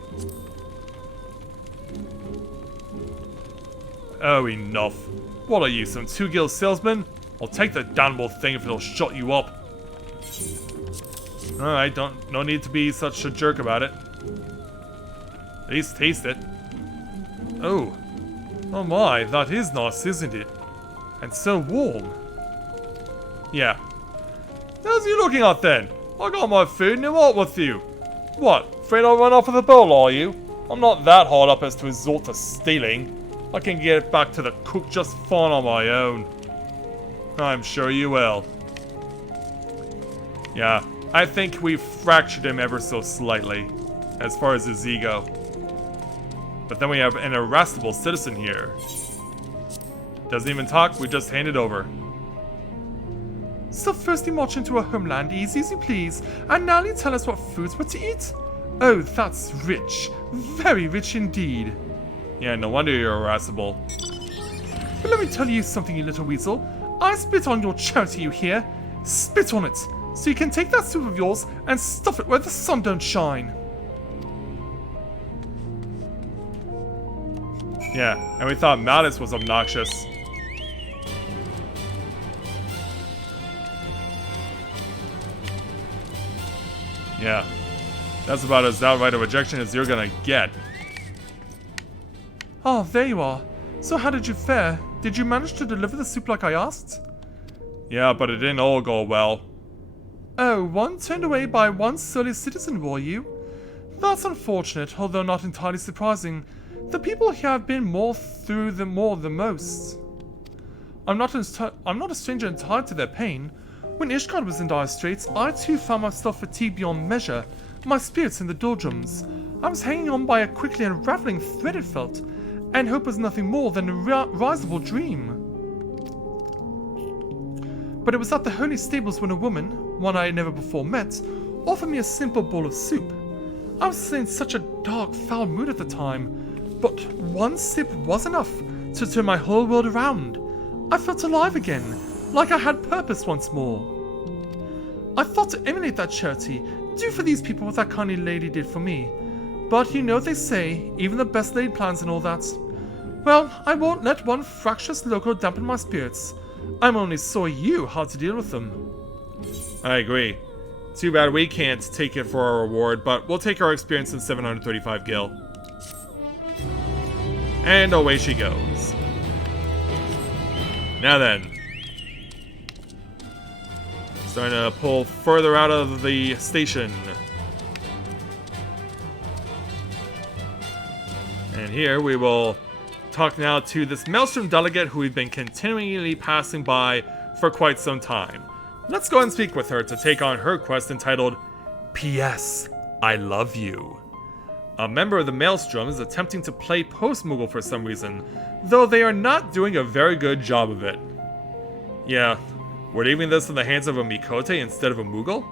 Oh, enough. What are you, some 2-gil salesman? I'll take the damnable thing if it'll shut you up. Alright, no need to be such a jerk about it. At least taste it. Oh. Oh my, that is nice, isn't it? And so warm. Yeah. How's you looking at then? I got my food and what with you? What, afraid I'll run off with a bowl, are you? I'm not that hard up as to resort to stealing. I can get it back to the cook just fine on my own. I'm sure you will. Yeah, I think we've fractured him ever so slightly, as far as his ego. But then we have an irascible citizen here. Doesn't even talk, we just hand it over. So first you march into our homeland, easy as you please, and now you tell us what foods we're to eat? Oh, that's rich. Very rich indeed. Yeah, no wonder you're irascible. But let me tell you something, you little weasel. I spit on your charity, you hear? Spit on it, so you can take that soup of yours and stuff it where the sun don't shine. Yeah, and we thought Malleus was obnoxious. Yeah, that's about as outright a rejection as you're gonna get. Ah, there you are. So how did you fare? Did you manage to deliver the soup like I asked? Yeah, but it didn't all go well. Oh, one turned away by one surly citizen, were you? That's unfortunate, although not entirely surprising. The people here have been more through than most. I'm not a stranger entirely to their pain. When Ishgard was in dire straits, I too found myself fatigued beyond measure, my spirits in the doldrums. I was hanging on by a quickly unraveling thread, it felt, and hope was nothing more than a risible dream. But it was at the holy stables when a woman, one I had never before met, offered me a simple bowl of soup. I was in such a dark, foul mood at the time, but one sip was enough to turn my whole world around. I felt alive again, like I had purpose once more. I thought to emulate that charity, do for these people what that kindly lady did for me. But you know what they say, even the best laid plans and all that. Well, I won't let one fractious local dampen my spirits. I'm only sorry you had to deal with them. I agree. Too bad we can't take it for our reward, but we'll take our experience in 735 gil. And away she goes. Now then. Starting to pull further out of the station. And here we will talk now to this Maelstrom Delegate who we've been continually passing by for quite some time. Let's go and speak with her to take on her quest entitled P.S. I Love You. A member of the Maelstrom is attempting to play post-Moogle for some reason, though they are not doing a very good job of it. Yeah, we're leaving this in the hands of a Mikote instead of a Moogle?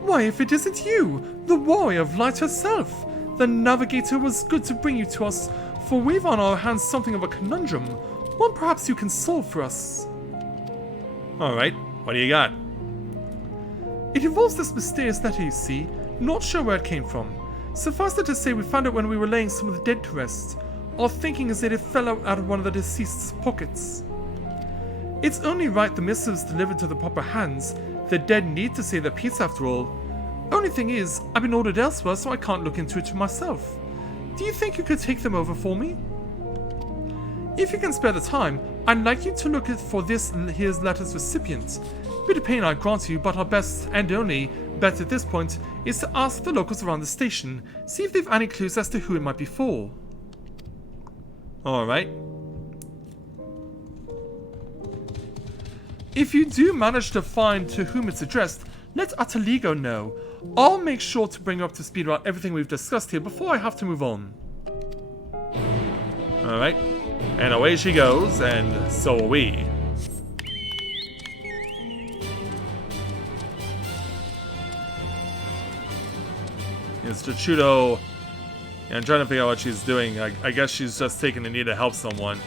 Why, if it isn't you, the warrior of light herself! The navigator was good to bring you to us, for we've on our hands something of a conundrum, one perhaps you can solve for us. Alright, what do you got? It involves this mysterious letter you see, not sure where it came from. Suffice it to say we found it when we were laying some of the dead to rest. Our thinking is that it fell out of one of the deceased's pockets. It's only right the missive's delivered to the proper hands. The dead need to say their piece after all. Only thing is, I've been ordered elsewhere, so I can't look into it for myself. Do you think you could take them over for me? If you can spare the time, I'd like you to look for this here's letter's recipient. Bit of pain I grant you, but our best and only bet at this point is to ask the locals around the station, see if they've any clues as to who it might be for. Alright. If you do manage to find to whom it's addressed, let Ataligo know. I'll make sure to bring her up to speed about everything we've discussed here before I have to move on. Alright. And away she goes, and so will we. It's Chuchudo. Yeah, I'm trying to figure out what she's doing. I guess she's just taking the need to help someone.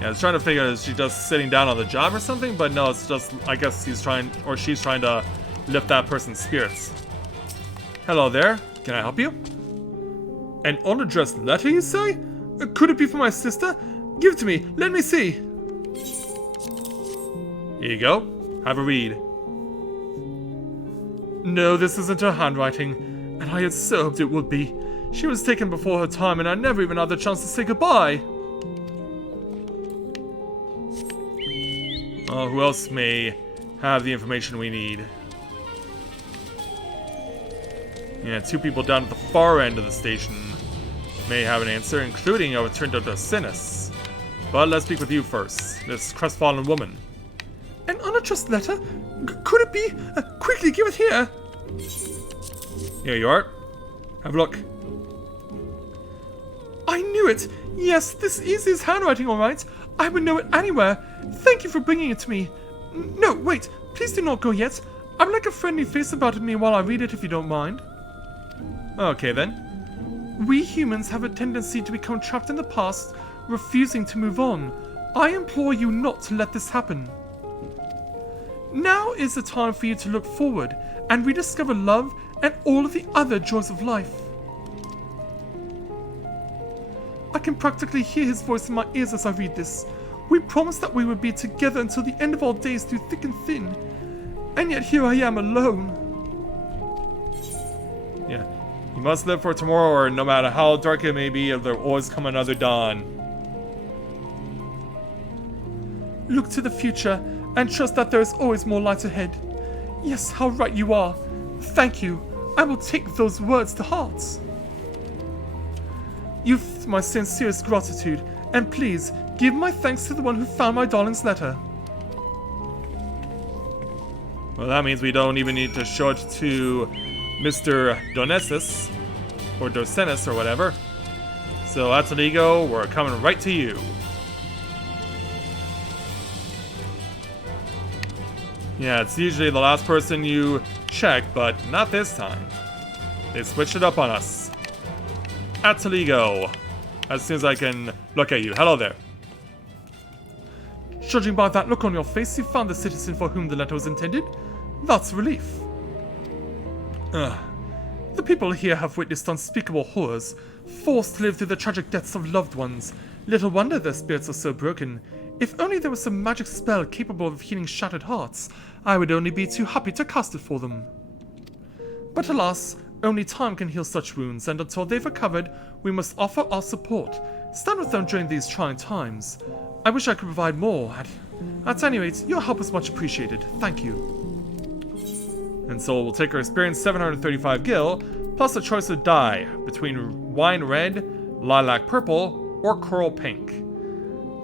Yeah, I was trying to figure out, is she just sitting down on the job or something? But no, it's just, I guess she's trying to lift that person's spirits. Hello there, can I help you? An unaddressed letter, you say? Could it be for my sister? Give it to me, let me see. Here you go, have a read. No, this isn't her handwriting, and I had so hoped it would be. She was taken before her time, and I never even had the chance to say goodbye. Oh, who else may have the information we need? Yeah, two people down at the far end of the station may have an answer, including how it turned out to Sinus. But let's speak with you first, this crestfallen woman. An unaddressed letter? Could it be? Quickly, give it here! Here you are. Have a look. I knew it! Yes, this is his handwriting, alright. I would know it anywhere. Thank you for bringing it to me. No, wait, please do not go yet. I would like a friendly face about me while I read it if you don't mind. Okay then. We humans have a tendency to become trapped in the past, refusing to move on. I implore you not to let this happen. Now is the time for you to look forward and rediscover love and all of the other joys of life. I can practically hear his voice in my ears as I read this. We promised that we would be together until the end of our days through thick and thin. And yet here I am alone. Yeah. You must live for tomorrow, or no matter how dark it may be, there will always come another dawn. Look to the future and trust that there is always more light ahead. Yes, how right you are. Thank you. I will take those words to heart. You've my sincerest gratitude, and please give my thanks to the one who found my darling's letter. Well, that means we don't even need to show it to Mr. Donesis, or Docenis, or whatever. So, Ataligo, we're coming right to you. Yeah, it's usually the last person you check, but not this time. They switched it up on us. Ataligo, as soon as I can look at you. Hello there. Judging by that look on your face, you found the citizen for whom the letter was intended. That's relief. The people here have witnessed unspeakable horrors, forced to live through the tragic deaths of loved ones. Little wonder their spirits are so broken. If only there was some magic spell capable of healing shattered hearts, I would only be too happy to cast it for them. But alas, only time can heal such wounds, and until they've recovered, we must offer our support. Stand with them during these trying times. I wish I could provide more. At any rate, your help is much appreciated. Thank you. And so we'll take our experience 735 gil, plus a choice of dye between wine red, lilac purple, or coral pink.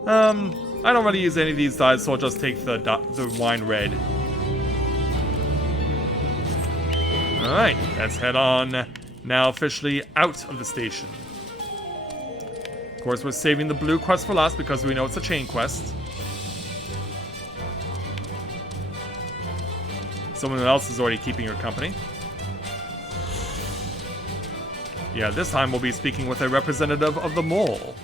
I don't really use any of these dyes, so I'll just take the wine red. Alright, let's head on now officially out of the station. Of course, we're saving the blue quest for last because we know it's a chain quest. Someone else is already keeping her company. Yeah, this time we'll be speaking with a representative of the mole.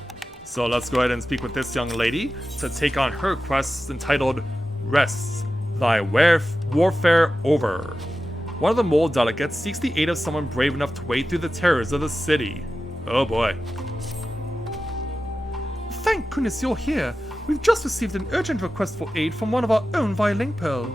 So let's go ahead and speak with this young lady to take on her quest entitled Rest, Thy Warfare Over. One of the mole delegates seeks the aid of someone brave enough to wade through the terrors of the city. Oh boy. Thank goodness you're here. We've just received an urgent request for aid from one of our own via Link Pearl.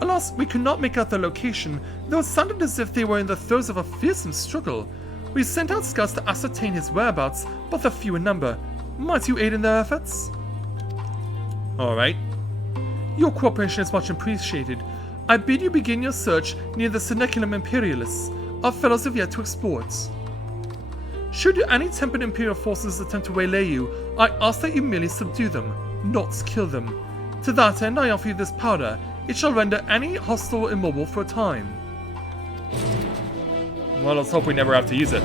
Alas, we could not make out their location, though it sounded as if they were in the throes of a fearsome struggle. We sent out scouts to ascertain his whereabouts, but they're few in number. Might you aid in their efforts? Alright. Your cooperation is much appreciated. I bid you begin your search near the Seneculum Imperialis. Our fellows have yet to explore it. Should any tempered Imperial forces attempt to waylay you, I ask that you merely subdue them, not kill them. To that end, I offer you this powder. It shall render any hostile immobile for a time. Well, let's hope we never have to use it.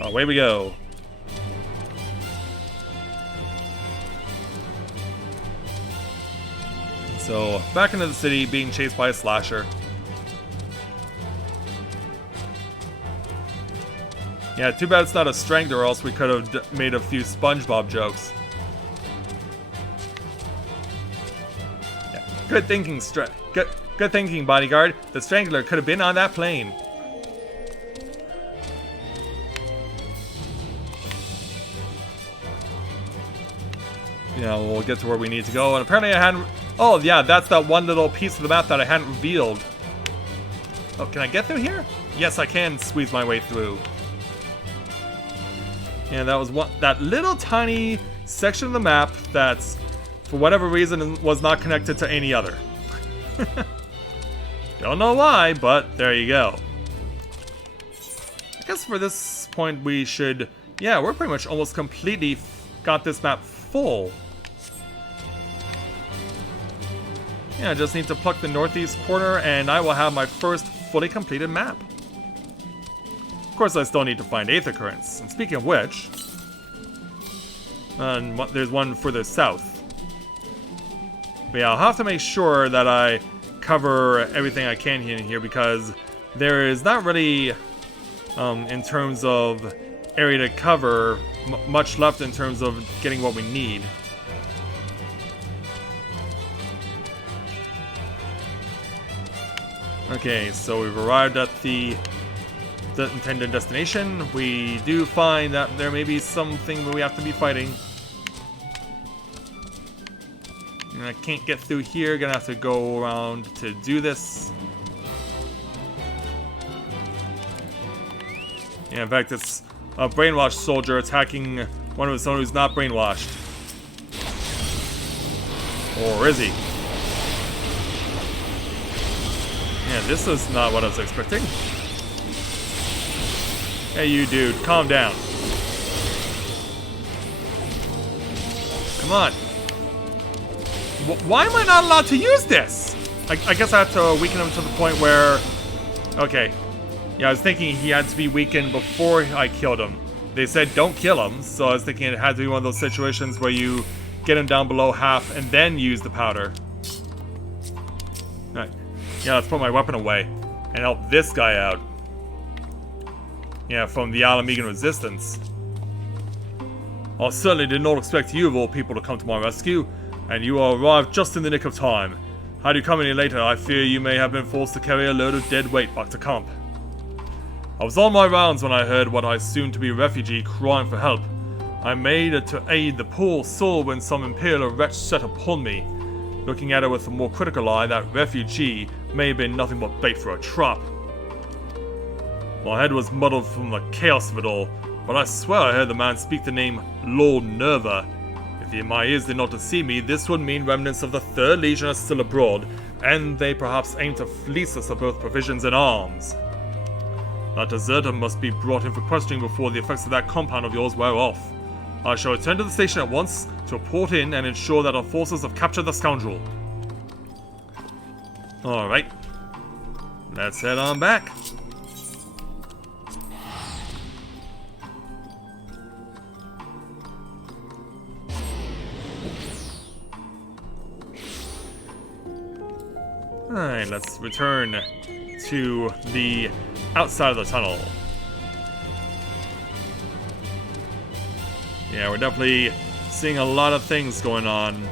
Away we go. So, back into the city, being chased by a slasher. Yeah, too bad it's not a strangler, or else we could have made a few SpongeBob jokes. Yeah, good thinking, Good thinking, bodyguard. The Strangler could have been on that plane. Yeah, we'll get to where we need to go. And apparently I hadn't... Oh, yeah, that's that one little piece of the map that I hadn't revealed. Oh, can I get through here? Yes, I can squeeze my way through. Yeah, that was that little tiny section of the map that, for whatever reason, was not connected to any other. Don't know why, but there you go. I guess for this point we should... Yeah, we're pretty much almost completely got this map full. Yeah, I just need to pluck the northeast corner and I will have my first fully completed map. Of course, I still need to find Aether Currents. And speaking of which... there's one further south. But yeah, I'll have to make sure that I cover everything I can in here because there is not really, in terms of area to cover, much left in terms of getting what we need. Okay, so we've arrived at the intended destination. We do find that there may be something that we have to be fighting. I can't get through here, gonna have to go around to do this. Yeah, in fact, it's a brainwashed soldier attacking one of his own who's not brainwashed. Or is he? Yeah, this is not what I was expecting. Hey, you dude, calm down. Come on. Why am I not allowed to use this? I guess I have to weaken him to the point where... Okay. Yeah, I was thinking he had to be weakened before I killed him. They said don't kill him, so I was thinking it had to be one of those situations where you get him down below half and then use the powder. Alright. Yeah, let's put my weapon away and help this guy out. Yeah, from the Alamegan Resistance. I certainly did not expect you of all people to come to my rescue, and you arrived just in the nick of time. Had you come any later, I fear you may have been forced to carry a load of dead weight back to camp. I was on my rounds when I heard what I assumed to be a refugee crying for help. I made it to aid the poor soul when some imperial wretch set upon me. Looking at it with a more critical eye, that refugee may have been nothing but bait for a trap. My head was muddled from the chaos of it all, but I swear I heard the man speak the name Lord Nerva. If my ears did not deceive me, this would mean remnants of the 3rd Legion are still abroad, and they perhaps aim to fleece us of both provisions and arms. That deserter must be brought in for questioning before the effects of that compound of yours wear off. I shall return to the station at once to report in and ensure that our forces have captured the scoundrel. Alright. Let's head on back. Alright, let's return to the outside of the tunnel. Yeah, we're definitely seeing a lot of things going on.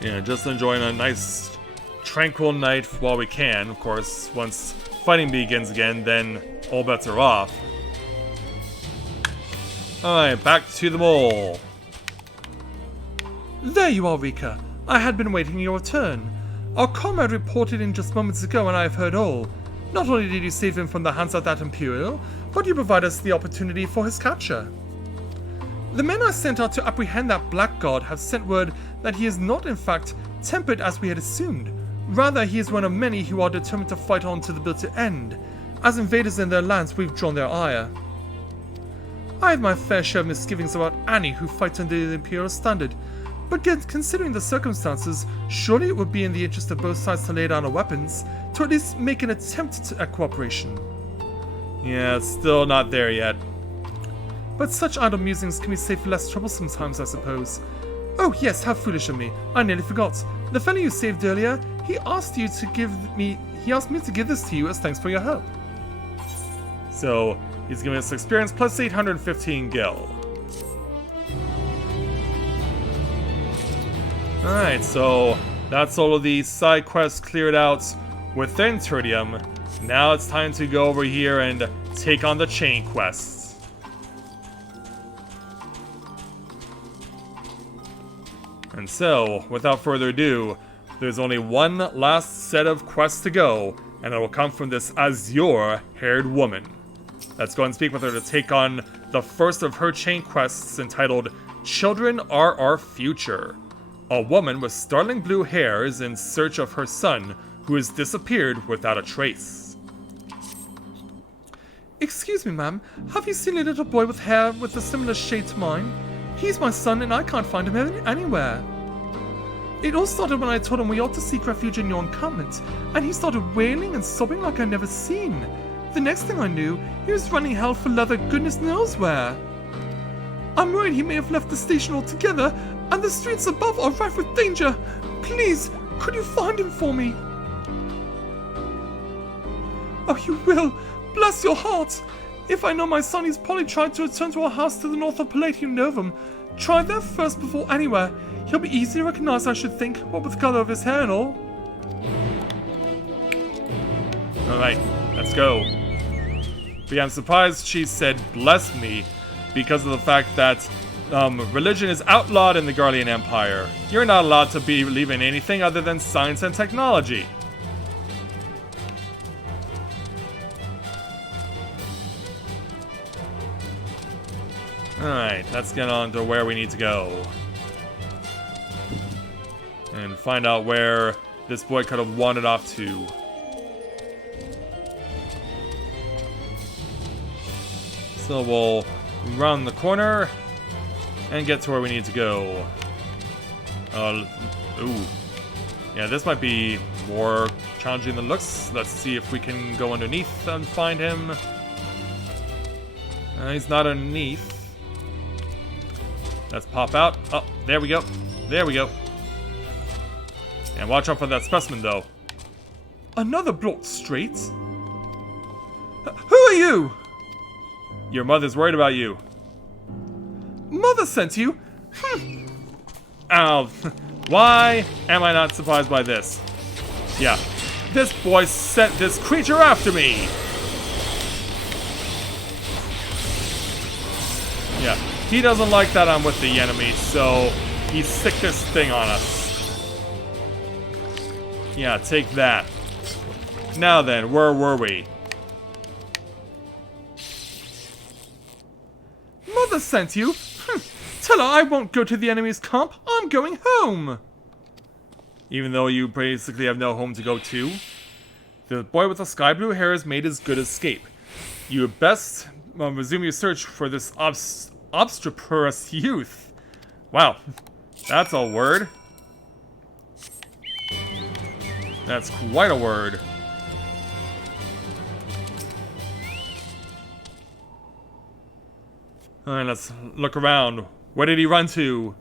Yeah, just enjoying a nice, tranquil night while we can. Of course, once fighting begins again, then all bets are off. Alright, back to the mole. There you are, Rika. I had been waiting your return. Our comrade reported in just moments ago, and I have heard all. Not only did you save him from the hands of that Imperial, but you provide us the opportunity for his capture. The men I sent out to apprehend that blackguard have sent word that he is not, in fact, tempered as we had assumed. Rather, he is one of many who are determined to fight on to the bitter end. As invaders in their lands, we've drawn their ire. I have my fair share of misgivings about any who fight under the Imperial standard, but considering the circumstances, surely it would be in the interest of both sides to lay down our weapons, to at least make an attempt at cooperation. Yeah, it's still not there yet. But such idle musings can be saved for less trouble sometimes, I suppose. Oh yes, how foolish of me. I nearly forgot. The fellow you saved earlier, he asked me to give this to you as thanks for your help. So, he's giving us experience plus 815 gil. Alright, so that's all of the side quests cleared out within Tertium. Now it's time to go over here and take on the chain quests. And so, without further ado, there's only one last set of quests to go, and it will come from this azure-haired woman. Let's go and speak with her to take on the first of her chain quests entitled Children Are Our Future. A woman with startling blue hair is in search of her son, who has disappeared without a trace. Excuse me, ma'am. Have you seen a little boy with hair with a similar shade to mine? He's my son and I can't find him anywhere. It all started when I told him we ought to seek refuge in your encampment, and he started wailing and sobbing like I'd never seen. The next thing I knew, he was running hell for leather goodness knows where. I'm worried he may have left the station altogether, and the streets above are rife with danger. Please, could you find him for me? Oh, you will. Bless your heart. If I know my son, he's probably tried to return to our house to the north of Palatium Novum. Try there first before anywhere. He'll be easy to recognize, I should think, what with the color of his hair and all. Alright, let's go. But yeah, I'm surprised she said bless me, because of the fact that religion is outlawed in the Guardian Empire. You're not allowed to believe in anything other than science and technology. Alright, let's get on to where we need to go. And find out where this boy could have wandered off to. So we'll round the corner and get to where we need to go. Ooh. Yeah, this might be more challenging than looks. Let's see if we can go underneath and find him. He's not underneath. Let's pop out. Oh, there we go. There we go. And watch out for that specimen, though. Another blocked street? Who are you? Your mother's worried about you. Mother sent you? Ow. Why am I not surprised by this? Yeah. This boy sent this creature after me! Yeah. He doesn't like that I'm with the enemy, so he sicked this thing on us. Yeah, take that. Now then, where were we? Mother sent you? Tell her I won't go to the enemy's camp. I'm going home. Even though you basically have no home to go to, the boy with the sky blue hair has made his good escape. You had best resume your search for this obstreperous youth. Wow, that's a word. That's quite a word. Alright, let's look around. Where did he run to?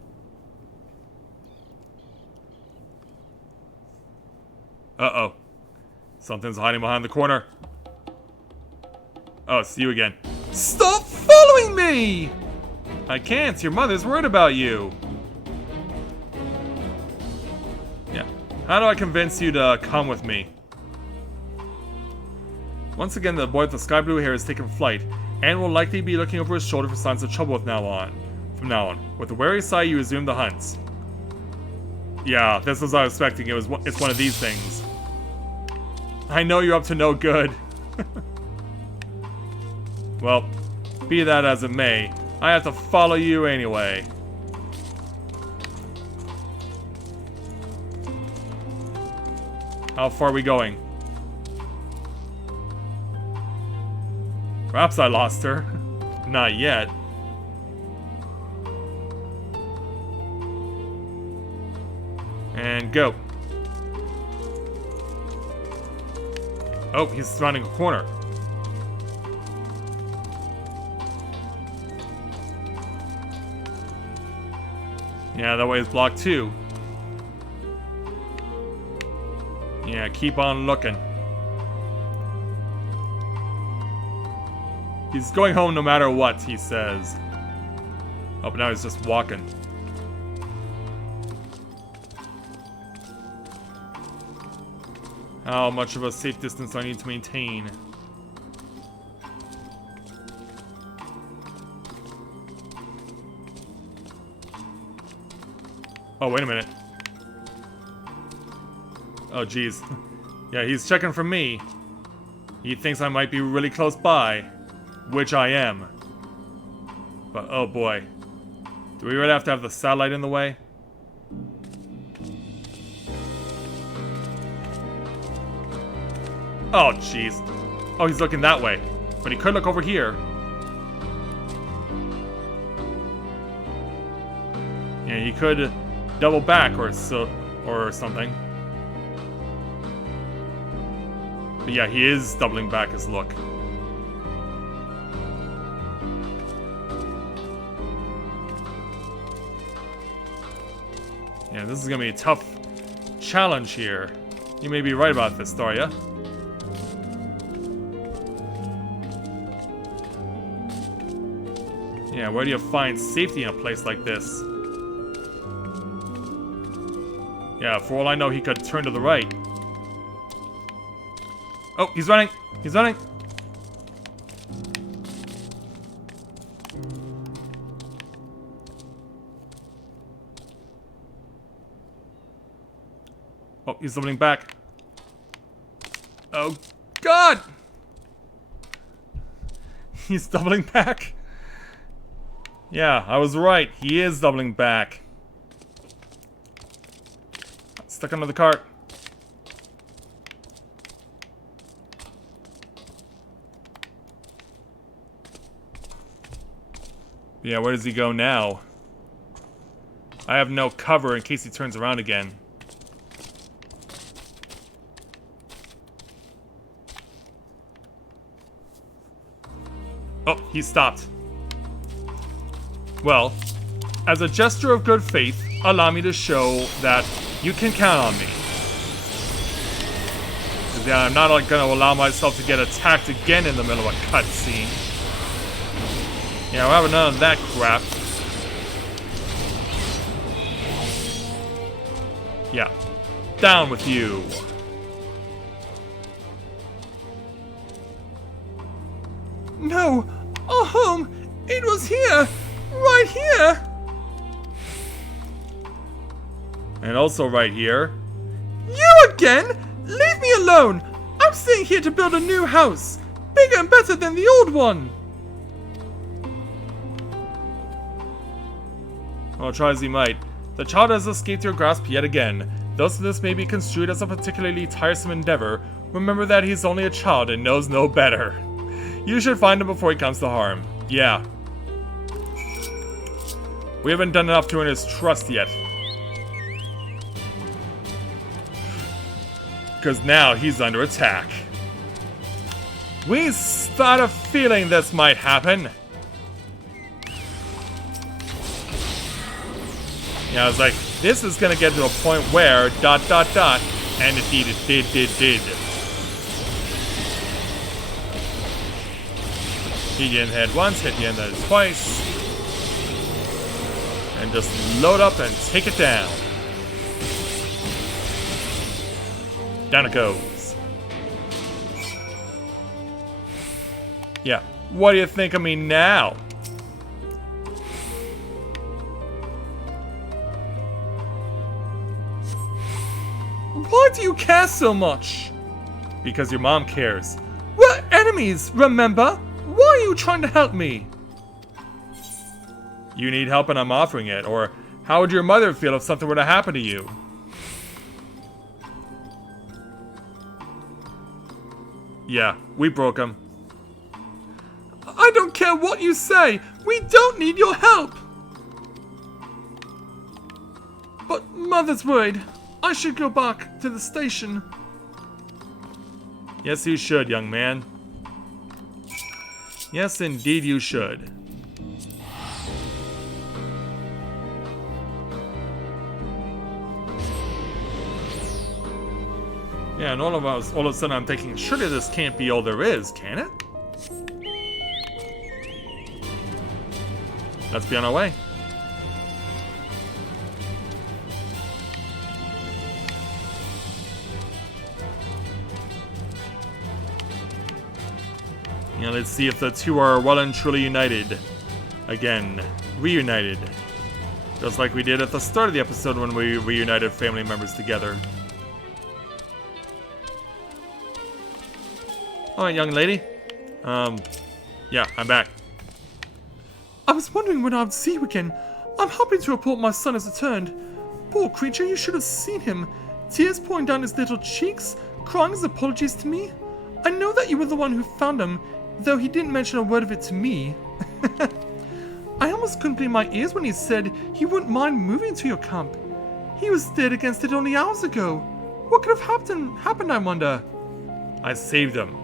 Uh-oh. Something's hiding behind the corner. Oh, it's you again. Stop following me! I can't. Your mother's worried about you. Yeah. How do I convince you to come with me? Once again, the boy with the sky blue hair has taken flight, and will likely be looking over his shoulder for signs of trouble from now on. With a wary sigh, you resume the hunt. Yeah, this was what I was expecting. It's one of these things. I know you're up to no good. Well, be that as it may, I have to follow you anyway. How far are we going? Perhaps I lost her. Not yet. And go. Oh, he's rounding a corner. Yeah, that way is blocked too. Yeah, keep on looking. He's going home no matter what, he says. Oh, but now he's just walking. How much of a safe distance do I need to maintain? Oh, wait a minute. Oh, jeez. Yeah, he's checking for me. He thinks I might be really close by. Which I am. But, oh boy. Do we really have to have the satellite in the way? Oh, jeez. Oh, he's looking that way. But he could look over here. Yeah, he could double back or something. But yeah, he is doubling back his look. Yeah, this is gonna be a tough challenge here. You may be right about this, Daria. Yeah, where do you find safety in a place like this? Yeah, for all I know, he could turn to the right. Oh, he's running! He's running! Oh, he's doubling back. Oh, God! He's doubling back. Yeah, I was right. He is doubling back. Stuck under the cart. Yeah, where does he go now? I have no cover in case he turns around again. Oh, he stopped. Well, as a gesture of good faith, allow me to show that you can count on me. Because yeah, I'm not going to allow myself to get attacked again in the middle of a cutscene. Yeah, we're having none of that crap. Yeah. Down with you. No! Our home! It was here! Right here! And also right here. You again? Leave me alone! I'm staying here to build a new house! Bigger and better than the old one! Well, try as he might. The child has escaped your grasp yet again. Though this may be construed as a particularly tiresome endeavor, remember that he's only a child and knows no better. You should find him before he comes to harm. Yeah. We haven't done enough to earn his trust yet. Because now he's under attack. We start a feeling this might happen. Yeah, I was like, this is gonna get to a point where ... and indeed it did. Hit you in the head once, hit you in the head twice. And just load up and take it down. Down it goes. Yeah, what do you think of me now? Why do you care so much? Because your mom cares. We're enemies, remember? Why are you trying to help me? You need help and I'm offering it. Or how would your mother feel if something were to happen to you? Yeah, we broke him. I don't care what you say. We don't need your help. But Mother's worried. I should go back to the station. Yes, you should, young man. Yes, indeed you should. Yeah, and all of a sudden I'm thinking, surely this can't be all there is, can it? Let's be on our way. Yeah, let's see if the two are well and truly united. Again, reunited. Just like we did at the start of the episode when we reunited family members together. Alright, young lady. Yeah, I'm back. I was wondering when I'd see you again. I'm happy to report my son has returned. Poor creature, you should have seen him. Tears pouring down his little cheeks, crying his apologies to me. I know that you were the one who found him, though he didn't mention a word of it to me. I almost couldn't believe my ears when he said he wouldn't mind moving to your camp. He was dead against it only hours ago. What could have happened, I wonder? I saved him.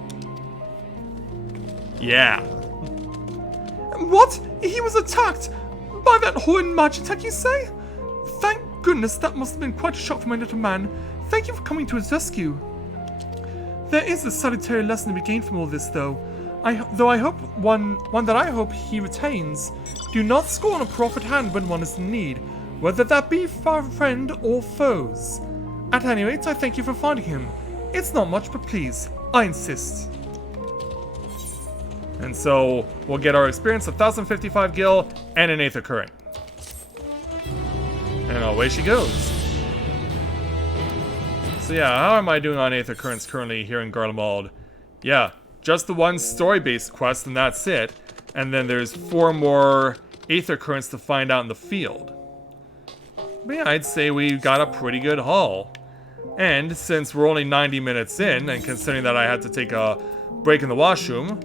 Yeah. What? He was attacked? By that horrid Magitech, you say? Thank goodness, that must have been quite a shock for my little man. Thank you for coming to his rescue. There is a salutary lesson to be gained from all this, though. I hope one that I hope he retains. Do not scorn a proffered hand when one is in need, whether that be for a friend or foes. At any rate, I thank you for finding him. It's not much, but please, I insist. And so, we'll get our experience of 1055 gil and an 8th occurring. And away she goes. So yeah, how am I doing on 8th occurrence currently here in Garlemald? Yeah, just the one story-based quest and that's it. And then there's 4 more aether currents to find out in the field. But yeah, I'd say we got a pretty good haul. And since we're only 90 minutes in, and considering that I had to take a break in the washroom,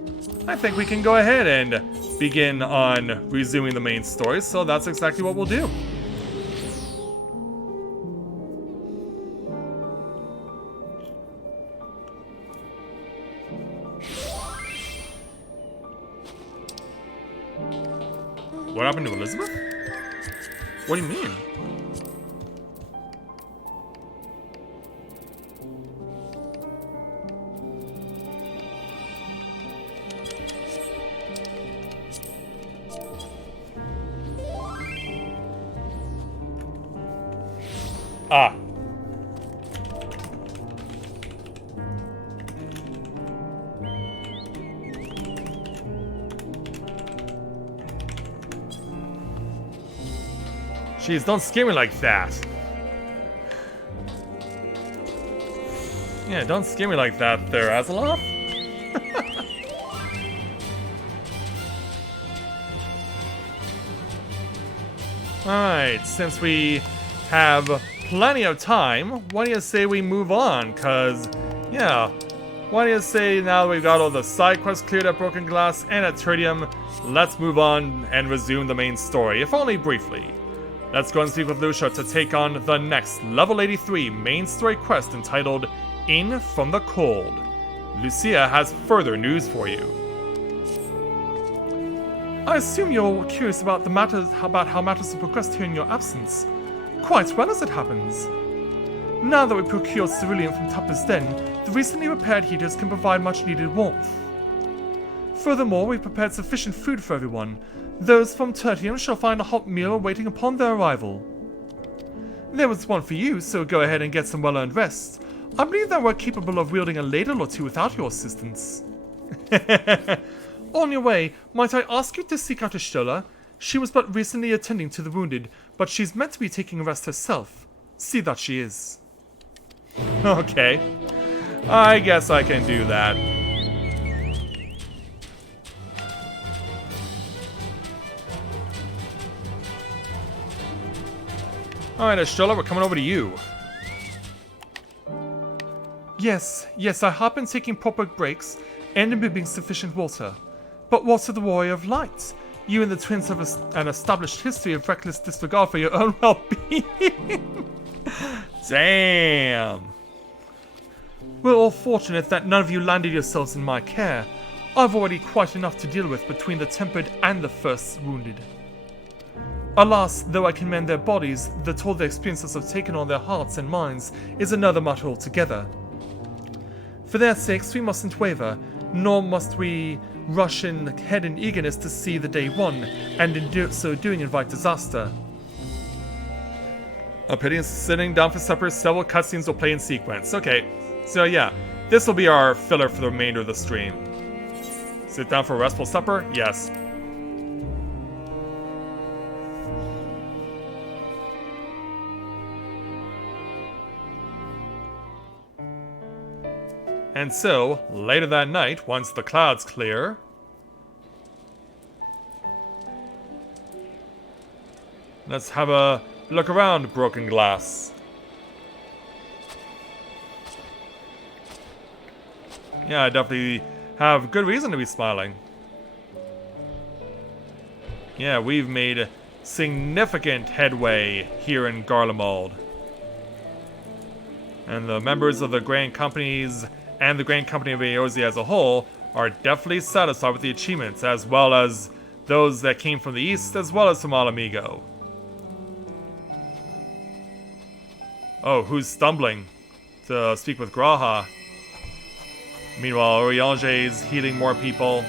I think we can go ahead and begin on resuming the main story, so that's exactly what we'll do. What happened to Elizabeth? What do you mean? Ah. Jeez, don't scare me like that. Yeah, don't scare me like that there, Azeloth. Alright, since we have plenty of time, why do you say we move on? Cause, yeah, why do you say now that we've got all the side quests cleared at Broken Glass and at Tritium, let's move on and resume the main story, if only briefly. Let's go and speak with Lucia to take on the next level 83 main story quest entitled In From the Cold. Lucia has further news for you. I assume you're curious about how matters have progressed here in your absence. Quite well, as it happens. Now that we procured cerulean from Tupper's Den, the recently repaired heaters can provide much needed warmth. Furthermore, we've prepared sufficient food for everyone. Those from Tertium shall find a hot meal waiting upon their arrival. There was one for you, so go ahead and get some well-earned rest. I believe that we're capable of wielding a ladle or two without your assistance. On your way, might I ask you to seek out Ishtola? She was but recently attending to the wounded, but she's meant to be taking a rest herself. See that she is. Okay. I guess I can do that. Alright, Ishtola, we're coming over to you. Yes, I have been taking proper breaks and imbibing sufficient water. But water the warrior of light. You and the twins have an established history of reckless disregard for your own well-being. Damn. We're all fortunate that none of you landed yourselves in my care. I've already quite enough to deal with between the tempered and the first wounded. Alas, though I can mend their bodies, the toll their experiences have taken on their hearts and minds is another matter altogether. For their sakes, we mustn't waver, nor must we rush in head in eagerness to see the day won, and in so doing invite disaster. A pity sitting down for supper, several cutscenes will play in sequence. Okay, so yeah, this will be our filler for the remainder of the stream. Sit down for a restful supper? Yes. And so, later that night, once the clouds clear, let's have a look around Broken Glass. Yeah, I definitely have good reason to be smiling. Yeah, we've made significant headway here in Garlemald. And the members of the Grand Companies and the Grand Company of Eorzea as a whole are definitely satisfied with the achievements, as well as those that came from the east, as well as from Alamigo. Oh, who's stumbling to speak with Graha? Meanwhile, Oriange is healing more people.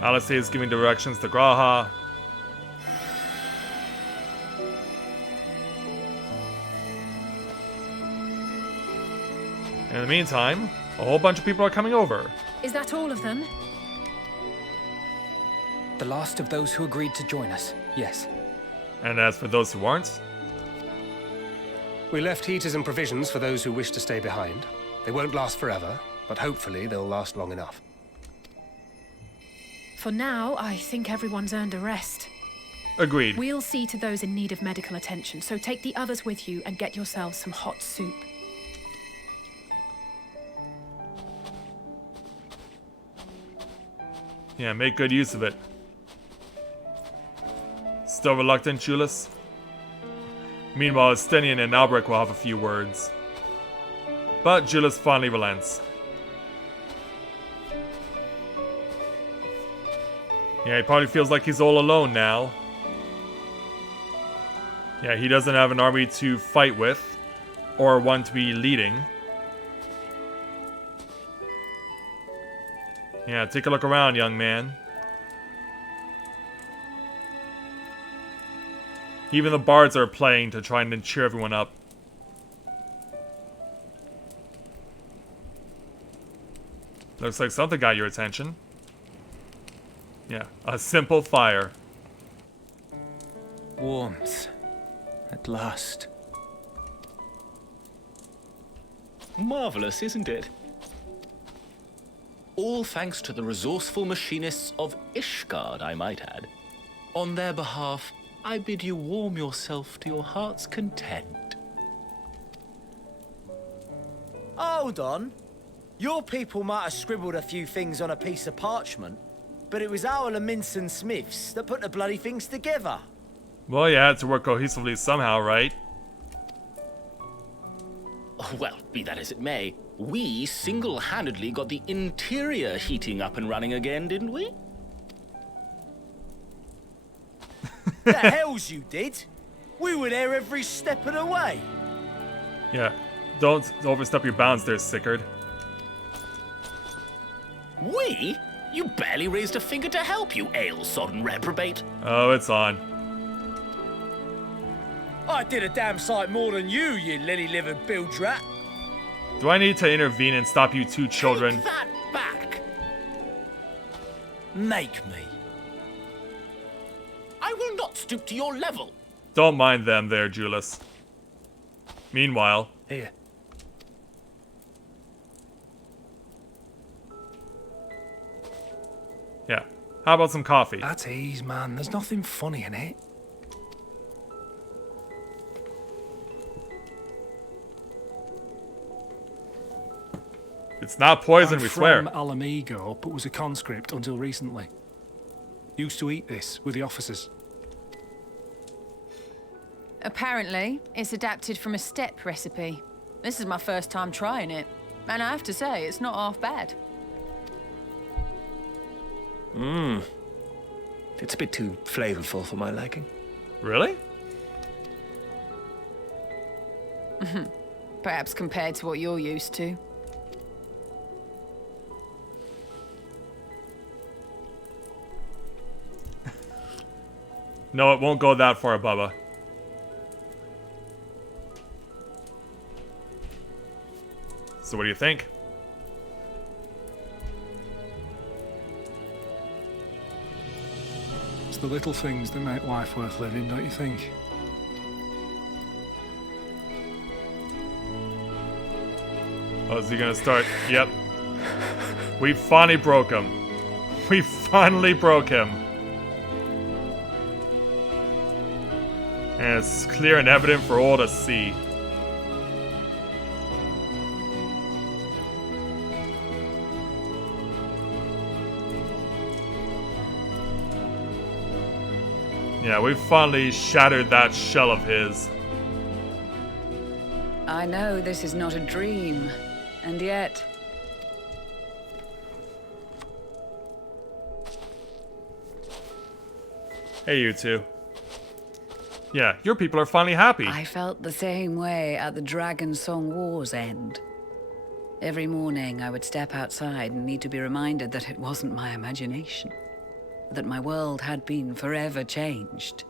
Alice is giving directions to Graha. In the meantime, a whole bunch of people are coming over. Is that all of them? The last of those who agreed to join us, yes. And as for those who aren't? We left heaters and provisions for those who wish to stay behind. They won't last forever, but hopefully they'll last long enough. For now, I think everyone's earned a rest. Agreed. We'll see to those in need of medical attention, so take the others with you and get yourselves some hot soup. Yeah, make good use of it. Still reluctant, Julius? Meanwhile, Estinian and Albrecht will have a few words. But Julius finally relents. Yeah, he probably feels like he's all alone now. Yeah, he doesn't have an army to fight with, or one to be leading. Yeah, take a look around, young man. Even the bards are playing to try and cheer everyone up. Looks like something got your attention. Yeah, a simple fire. Warmth. At last. Marvelous, isn't it? All thanks to the resourceful machinists of Ishgard, I might add. On their behalf, I bid you warm yourself to your heart's content. Hold on. Your people might have scribbled a few things on a piece of parchment, but it was our Leminson Smiths that put the bloody things together. Well, you had to work cohesively somehow, right? Well, be that as it may, we single-handedly got the interior heating up and running again, didn't we? The hells you did? We were there every step of the way. Yeah, don't overstep your bounds there, Sickard. We? You barely raised a finger to help, you ale-sodden reprobate. Oh, it's on. I did a damn sight more than you, you lily-livered bilge rat. Do I need to intervene and stop you two children? Take that back. Make me. I will not stoop to your level. Don't mind them there, Julius. Meanwhile... Here. Yeah, how about some coffee? At ease, man. There's nothing funny in it. It's not poison, I'm we swear. from Alamigo, but was a conscript until recently. Used to eat this with the officers. Apparently, it's adapted from a steppe recipe. This is my first time trying it, and I have to say, it's not half bad. It's a bit too flavorful for my liking. Really? Perhaps compared to what you're used to. No, it won't go that far, Bubba. So what do you think? It's the little things that make life worth living, don't you think? Oh, is he gonna start? Yep. We finally broke him. We finally broke him. And it's clear and evident for all to see. Yeah, we finally shattered that shell of his. I know this is not a dream, and yet... Hey, you two. Yeah, your people are finally happy. I felt the same way at the Dragon Song War's end. Every morning I would step outside and need to be reminded that it wasn't my imagination. That my world had been forever changed.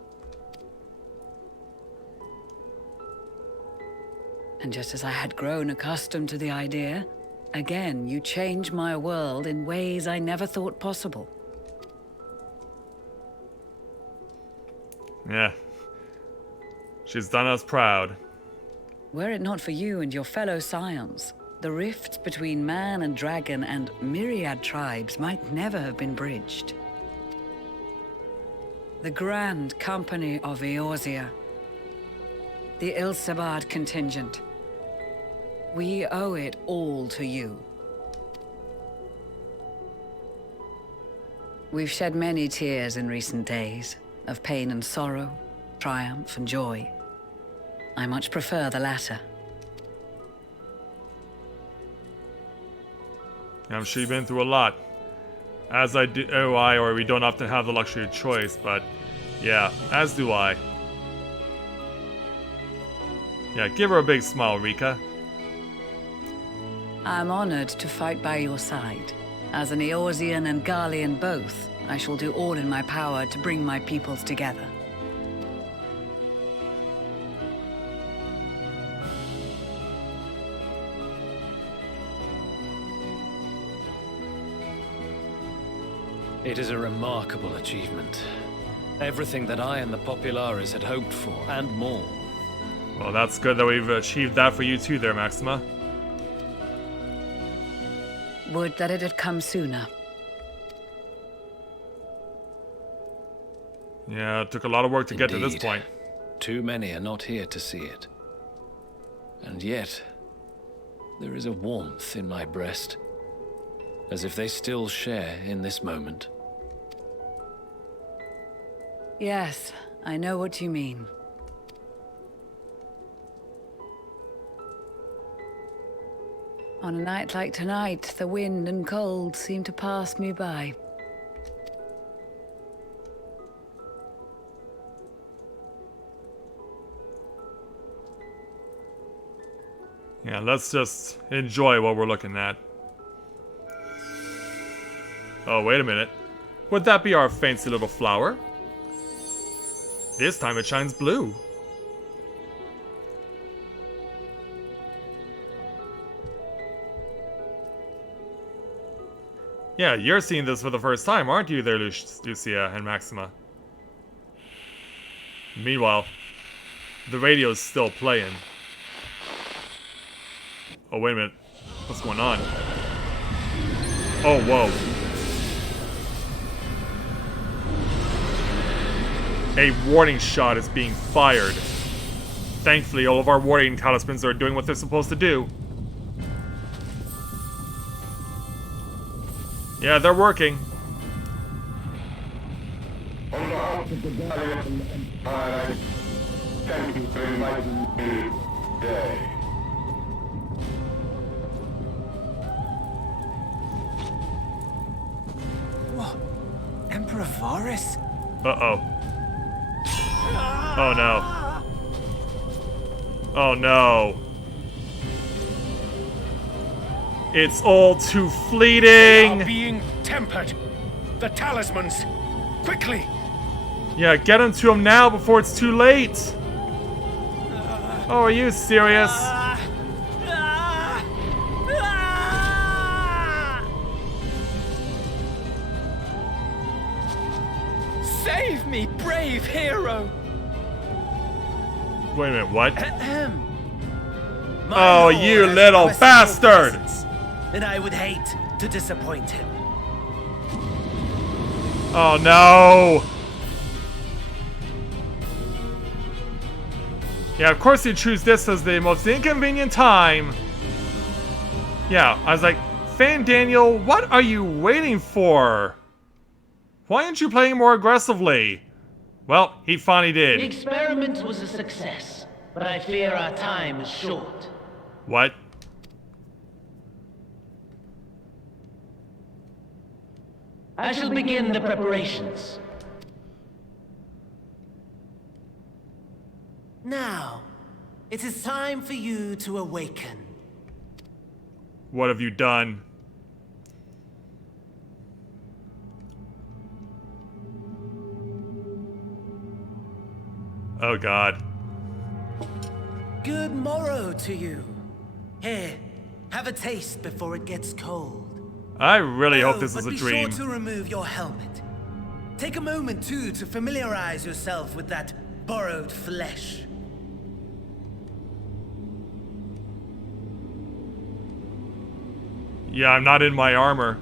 And just as I had grown accustomed to the idea, again you changed my world in ways I never thought possible. Yeah. She's done us proud. Were it not for you and your fellow scions, the rifts between man and dragon and myriad tribes might never have been bridged. The Grand Company of Eorzea. The Ilsabard contingent. We owe it all to you. We've shed many tears in recent days, of pain and sorrow, triumph and joy. I much prefer the latter. I'm sure you've been through a lot. As I do, or we don't often have the luxury of choice, but yeah, as do I. Yeah, give her a big smile, Rika. I'm honored to fight by your side. As an Eorzean and Garlean both, I shall do all in my power to bring my peoples together. It is a remarkable achievement. Everything that I and the Populares had hoped for, and more. Well, that's good that we've achieved that for you too there, Maxima. Would that it had come sooner. Yeah, it took a lot of work to get to this Indeed. point. Too many are not here to see it. And yet, there is a warmth in my breast, as if they still share in this moment. Yes, I know what you mean. On a night like tonight, the wind and cold seem to pass me by. Yeah, let's just enjoy what we're looking at. Oh, wait a minute. Would that be our fancy little flower? This time it shines blue. Yeah, you're seeing this for the first time, aren't you there, Lucia and Maxima? Meanwhile, the radio's still playing. Oh, wait a minute. What's going on? Oh, whoa. A warning shot is being fired. Thankfully, all of our warning talismans are doing what they're supposed to do. Yeah, they're working. On behalf of the Gallian Empire, thank you for inviting me today. What? Emperor Varus? Uh-oh. Oh no. Oh no. It's all too fleeting! They are being tempered! The talismans! Quickly! Yeah, get him to him now before it's too late! Oh, are you serious? Save me, brave hero! Wait a minute, what? My Oh, lord you has little requested your bastard! presence, and I would hate to disappoint him. Oh no! Yeah, of course you choose this as the most inconvenient time. Yeah, I was like, Fan Daniel, what are you waiting for? Why aren't you playing more aggressively? Well, he finally The did. experiment was a success, but I fear our time is short. What? I shall begin the preparations. Now, it is time for you to awaken. What have you done? Oh god. Good morrow to you. Here, have a taste before it gets cold. I really hope this is a But dream. be sure to remove your helmet. Take a moment, too, to familiarize yourself with that borrowed flesh. Yeah, I'm not in my armor.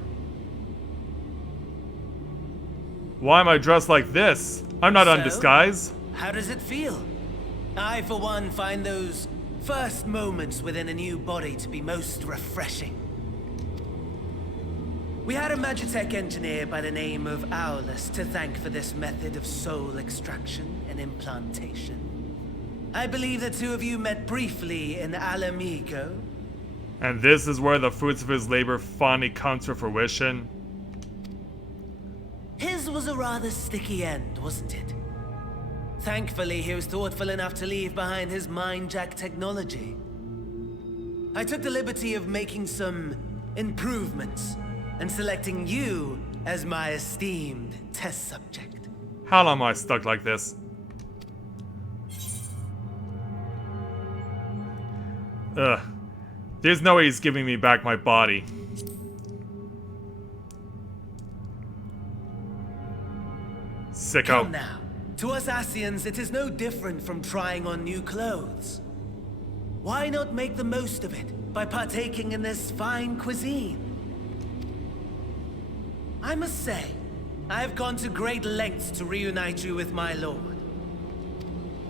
Why am I dressed like this? I'm not on disguise. How does it feel? I, for one, find those first moments within a new body to be most refreshing. We had a Magitech engineer by the name of Aulus to thank for this method of soul extraction and implantation. I believe the two of you met briefly in Alamigo. And this is where the fruits of his labor finally come to fruition. His was a rather sticky end, wasn't it? Thankfully, he was thoughtful enough to leave behind his mind-jack technology. I took the liberty of making some improvements and selecting you as my esteemed test subject. How long am I stuck like this? Ugh. There's no way he's giving me back my body. Sicko. Come now. To us Asians, it is no different from trying on new clothes. Why not make the most of it by partaking in this fine cuisine? I must say, I have gone to great lengths to reunite you with my lord.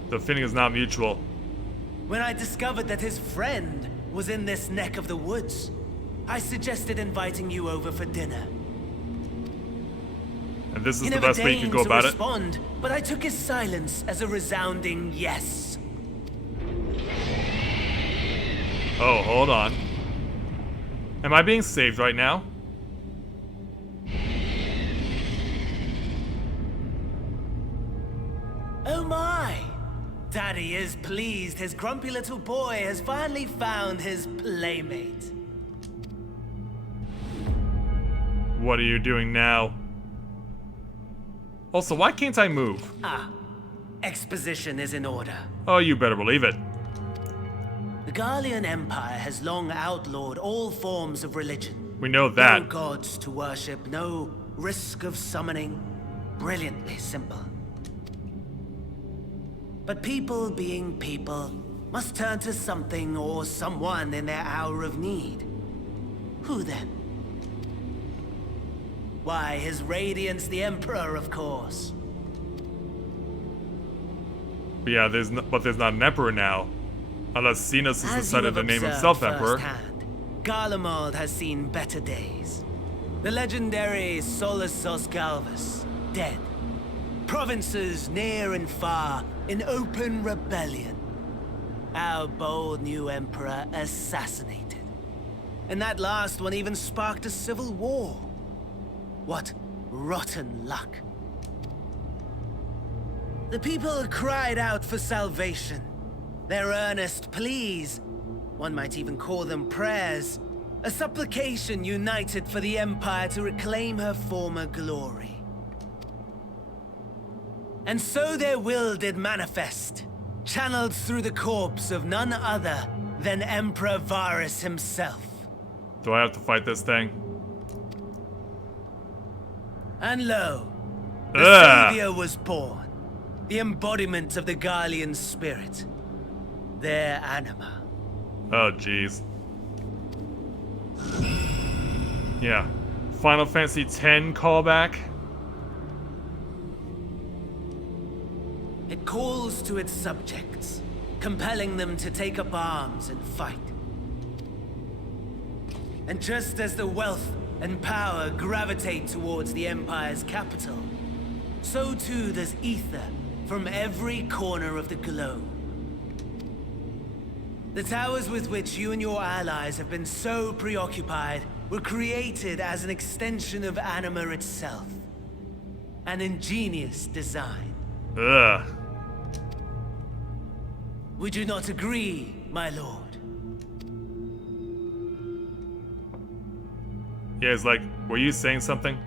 The feeling is not mutual. When I discovered that his friend was in this neck of the woods, I suggested inviting you over for dinner. And this is the best way you can go about it. But I took his silence as a resounding yes. Oh, hold on. Am I being saved right now? Oh my! Daddy is pleased his grumpy little boy has finally found his playmate. What are you doing now? Also, why can't I move? Exposition is in order. Oh, you better believe it. The Garlean Empire has long outlawed all forms of religion. We know that. No gods to worship, no risk of summoning. Brilliantly simple. But people being people must turn to something or someone in their hour of need. Who then? Why, His Radiance the Emperor, of course. Yeah, there's not an emperor now. Unless Xenos has decided to name himself emperor. Garlemald has seen better days. The legendary Solus Galvus, dead. Provinces near and far in open rebellion. Our bold new emperor assassinated. And that last one even sparked a civil war. What rotten luck. The people cried out for salvation. Their earnest pleas, one might even call them prayers, a supplication united for the Empire to reclaim her former glory. And so their will did manifest, channeled through the corpse of none other than Emperor Varus himself. Do I have to fight this thing? And lo, the Savior was born, the embodiment of the Garlean spirit, their anima. Oh, jeez. Yeah. Final Fantasy X callback. It calls to its subjects, compelling them to take up arms and fight. And just as the wealth and power gravitate towards the Empire's capital, so too does ether from every corner of the globe. The towers with which you and your allies have been so preoccupied were created as an extension of Anima itself. An ingenious design. Ugh. Would you not agree, my lord? Yeah, it's like, were you saying something?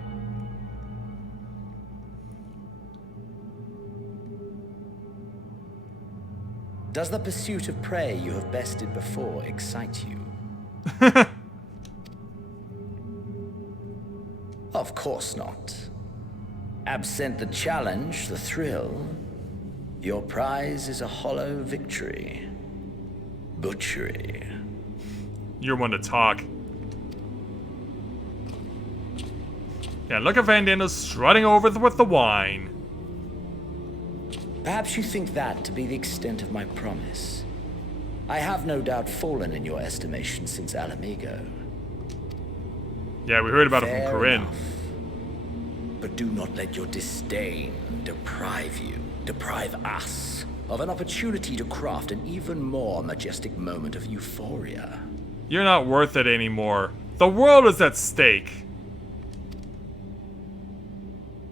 Does the pursuit of prey you have bested before excite you? Of course not. Absent the challenge, the thrill, your prize is a hollow victory. Butchery. You're one to talk. Yeah, look at Van Dindle strutting over with the wine. Perhaps you think that to be the extent of my promise. I have no doubt fallen in your estimation since Alamigo. Yeah, we heard about it Fair from Corinne. enough. But do not let your disdain deprive us, of an opportunity to craft an even more majestic moment of euphoria. You're not worth it anymore. The world is at stake.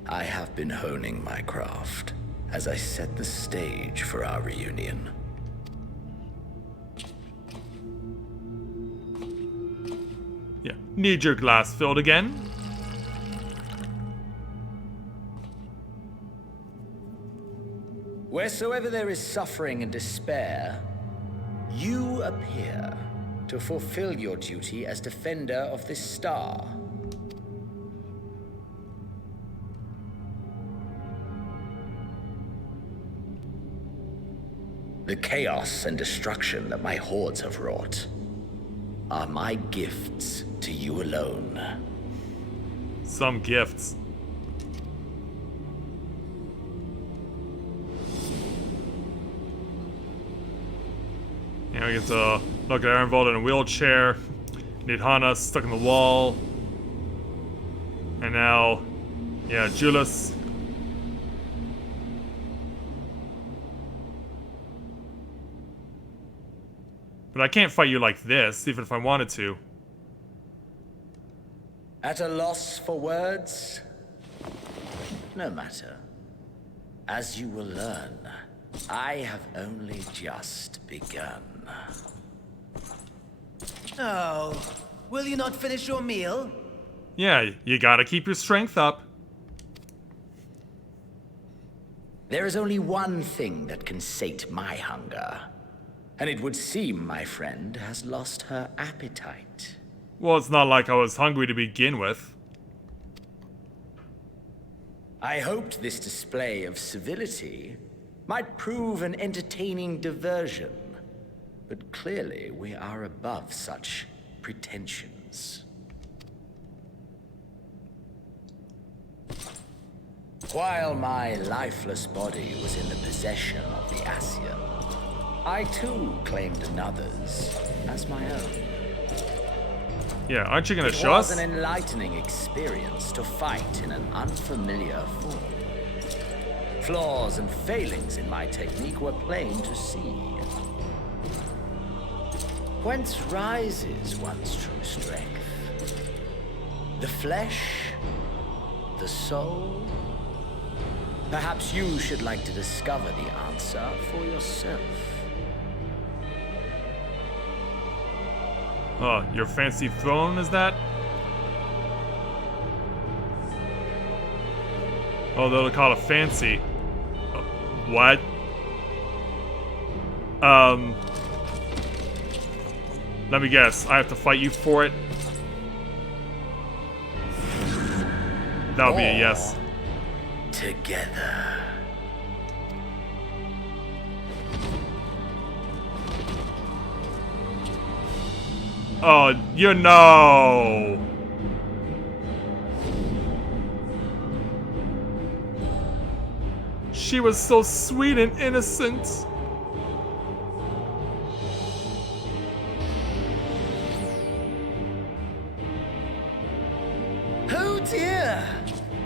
I have been honing my craft as I set the stage for our reunion. Yeah, need your glass filled again? Wheresoever there is suffering and despair, you appear to fulfill your duty as defender of this star. The chaos and destruction that my hordes have wrought are my gifts to you alone. Some gifts. Yeah, we get to look at Aaronvold in a wheelchair. Need Hana stuck in the wall. And now, yeah, Julius. But I can't fight you like this, even if I wanted to. At a loss for words? No matter. As you will learn, I have only just begun. Oh, will you not finish your meal? Yeah, you gotta keep your strength up. There is only one thing that can sate my hunger. And it would seem my friend has lost her appetite. Well, it's not like I was hungry to begin with. I hoped this display of civility might prove an entertaining diversion. But clearly we are above such pretensions. While my lifeless body was in the possession of the Ascian, I too claimed another's as my own. Yeah, aren't you gonna It show was us? an enlightening experience to fight in an unfamiliar form. Flaws and failings in my technique were plain to see. Whence rises one's true strength? The flesh? The soul? Perhaps you should like to discover the answer for yourself. Oh, your fancy throne, is that? Oh, they'll call it fancy. What? Let me guess. I have to fight you for it? That would be a yes. Together. Oh, you know. She was so sweet and innocent. Oh dear!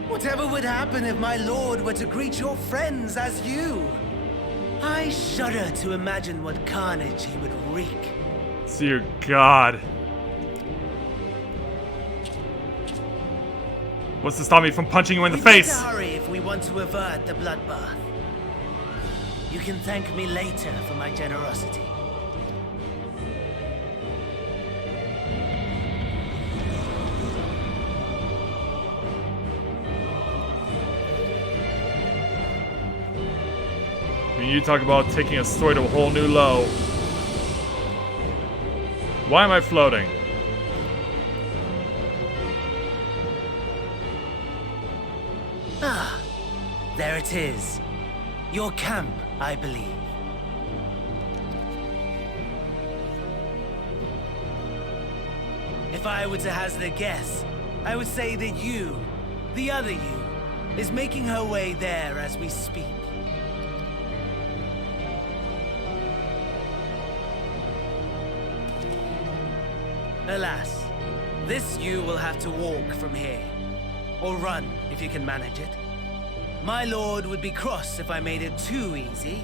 Whatever would happen if my lord were to greet your friends as you? I shudder to imagine what carnage he would wreak. Dear God. What's to stop me from punching you in the face? Better hurry if we want to avert the bloodbath. You can thank me later for my generosity. I mean, you talk about taking a story to a whole new low. Why am I floating? Ah, there it is. Your camp, I believe. If I were to hazard a guess, I would say that you, The other you is making her way there as we speak. Alas, this you will have to walk from here. Or run, if you can manage it. My lord would be cross if I made it too easy.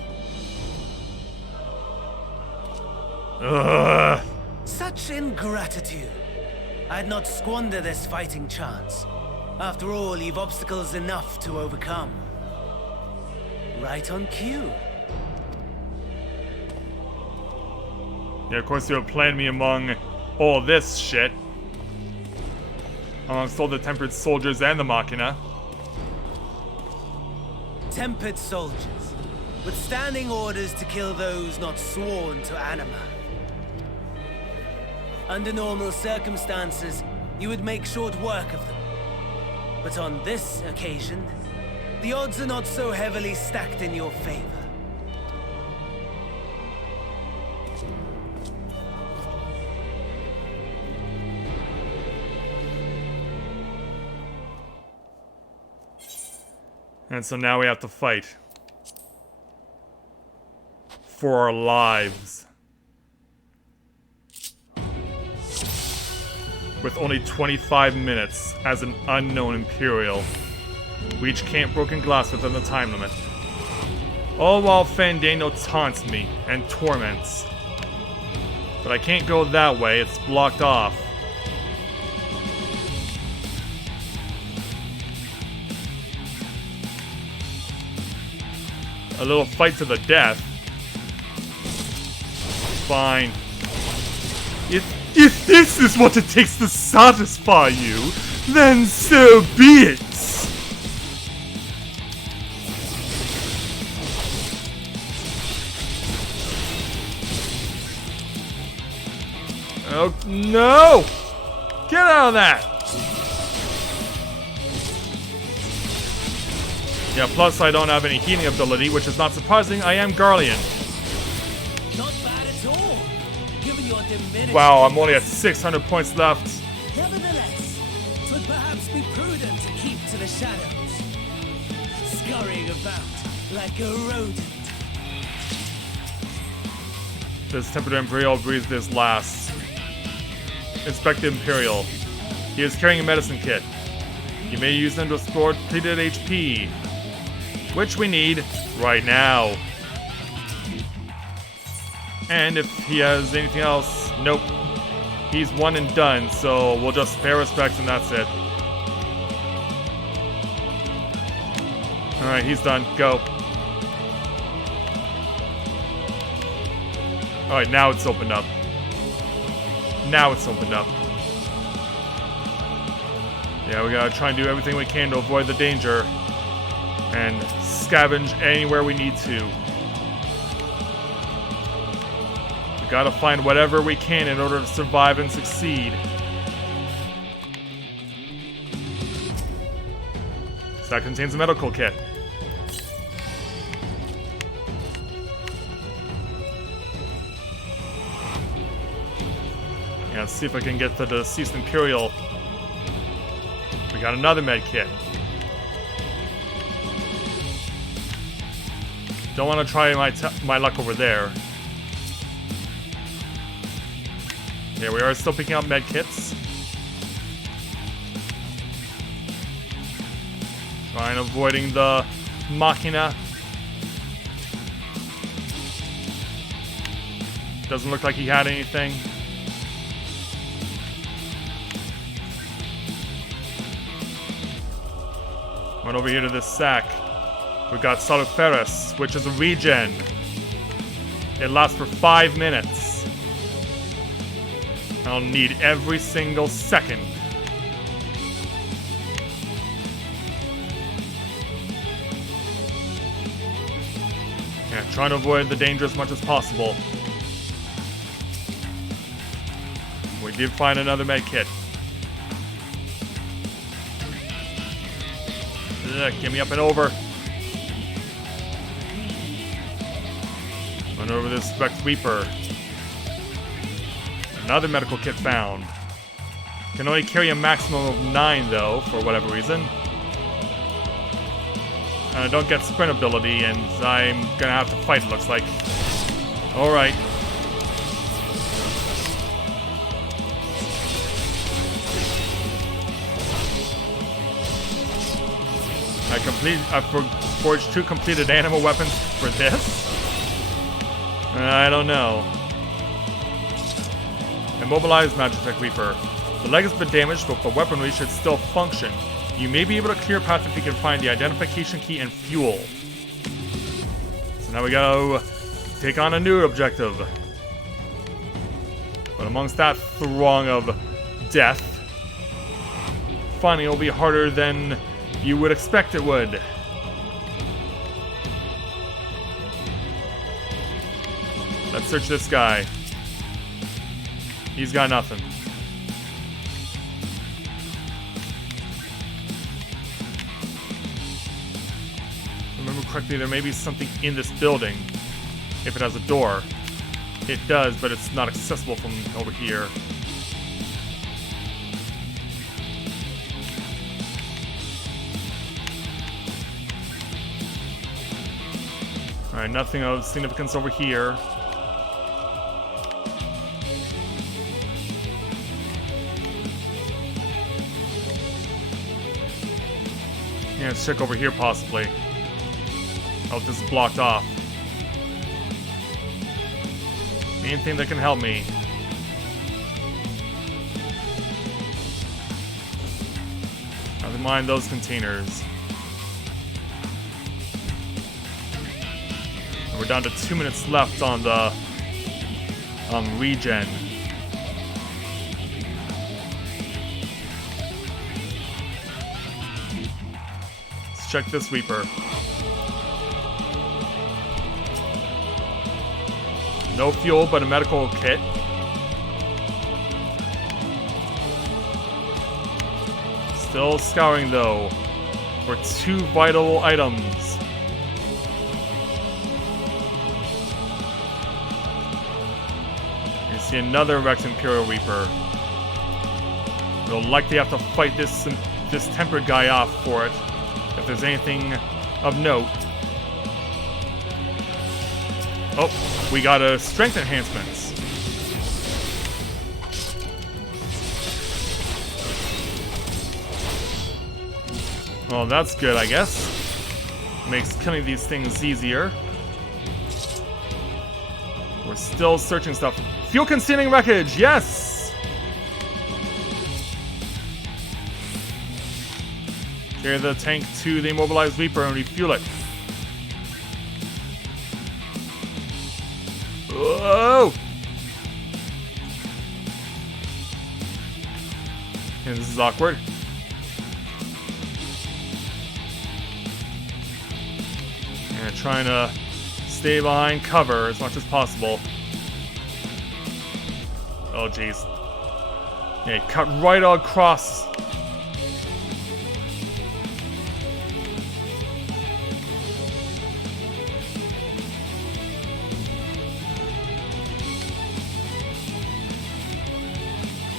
Ugh. Such ingratitude. I'd not squander this fighting chance. After all, you've obstacles enough to overcome. Right on cue. Yeah, of course you have planned me among all this shit. Amongst all the tempered soldiers and the Machina. Tempered soldiers, with standing orders to kill those not sworn to Anima. Under normal circumstances, you would make short work of them. But on this occasion, the odds are not so heavily stacked in your favor. And so now we have to fight. For our lives. With only 25 minutes as an unknown Imperial. We each can't broken glass within the time limit. All while Fandango taunts me and torments. But I can't go that way, it's blocked off. A little fight to the death. Fine. If this is what it takes to satisfy you, then so be it. Oh, no! Get out of that! Yeah, plus I don't have any healing ability, which is not surprising. I am Garlean. Not bad at all, given your diminished... Wow, I'm only at 600 points left. Nevertheless, it would perhaps be prudent to keep to the shadows, scurrying about like a rodent. This Tempered Imperial breathes his last. Inspect the Imperial. He is carrying a medicine kit. You may use them to restore depleted HP. Which we need right now. And if he has anything else, nope. He's one and done, so we'll just pay respects and that's it. Alright, he's done. Go. Alright, now it's opened up. Now it's opened up. Yeah, we gotta try and do everything we can to avoid the danger. And scavenge anywhere we need to. We gotta find whatever we can in order to survive and succeed. So that contains a medical kit. Yeah, let's see if I can get the deceased Imperial. We got another med kit. Don't want to try my luck over there. Yeah, we are still picking up med kits. Trying avoiding the Machina. Doesn't look like he had anything. Run over here to this sack. We got Saluferus, which is a regen. It lasts for 5 minutes. I'll need every single second. Yeah, trying to avoid the danger as much as possible. We did find another med kit. Get me up and over. Run over this Rex Reaper. Another medical kit found. Can only carry a maximum of 9 though, for whatever reason. I don't get sprint ability, and I'm gonna have to fight, it looks like. Alright. I forged 2 completed animal weapons for this? I don't know. Immobilized Magitech Reaper. The leg has been damaged, but the weaponry should still function. You may be able to clear a path if you can find the identification key and fuel. So now we gotta take on a new objective. But amongst that throng of death, finding it will be harder than you would expect it would. Let's search this guy. He's got nothing. Remember correctly, there may be something in this building. If it has a door. It does, but it's not accessible from over here. Alright, nothing of significance over here. Yeah, let's check over here possibly. Oh, this is blocked off. Main thing that can help me. Never mind those containers. And we're down to 2 minutes left on the regen. Let's check this Reaper. No fuel, but a medical kit. Still scouring, though, for 2 vital items. You see another Rex Imperial Reaper. We'll likely have to fight this tempered guy off for it, if there's anything of note. Oh, we got a strength enhancements. Well, that's good, I guess. Makes killing these things easier. We're still searching stuff. Fuel-consuming wreckage, yes! Carry the tank to the immobilized Reaper and refuel it. Whoa! And this is awkward. And trying to stay behind cover as much as possible. Oh, jeez. Yeah, cut right across.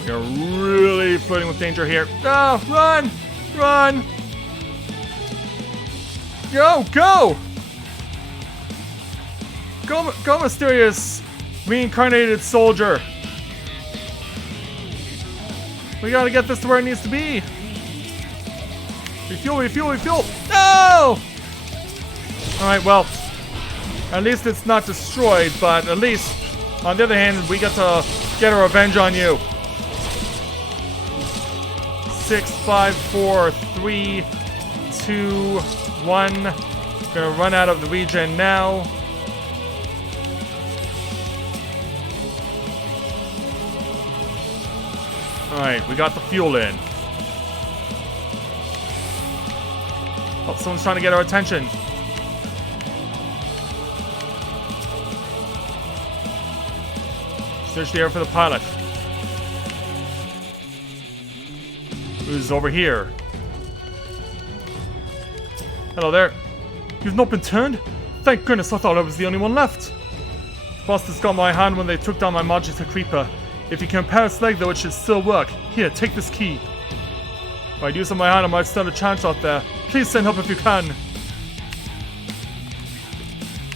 We are really flirting with danger here. Oh, run! Run! Go! Go! Go, mysterious reincarnated soldier. We gotta get this to where it needs to be. Refuel, refuel, refuel. No! Alright, well, at least it's not destroyed, but at least, on the other hand, we get to get a revenge on you. 6, 5, 4, 3, 2, 1. Gonna run out of the regen now. Alright, we got the fuel in. Oh, someone's trying to get our attention. Search the air for the pilot. Who's over here? Hello there. You've not been turned? Thank goodness, I thought I was the only one left. Bastards got my hand when they took down my Magitech Reaper. If you can repair its leg, though, it should still work. Here, take this key. If I'd use on my hand, I might stand a chance out there. Please send help if you can.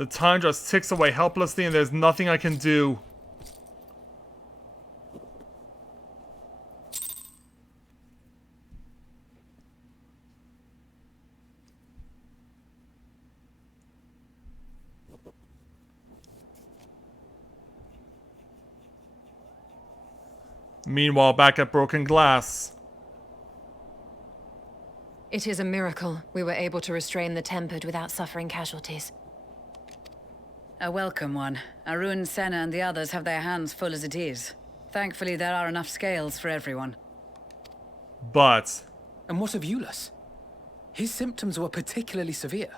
The time just ticks away helplessly and there's nothing I can do. Meanwhile, back at Broken Glass. It is a miracle we were able to restrain the Tempered without suffering casualties. A welcome one. Arun, Senna, and the others have their hands full as it is. Thankfully, there are enough scales for everyone. But... And what of Euless? His symptoms were particularly severe.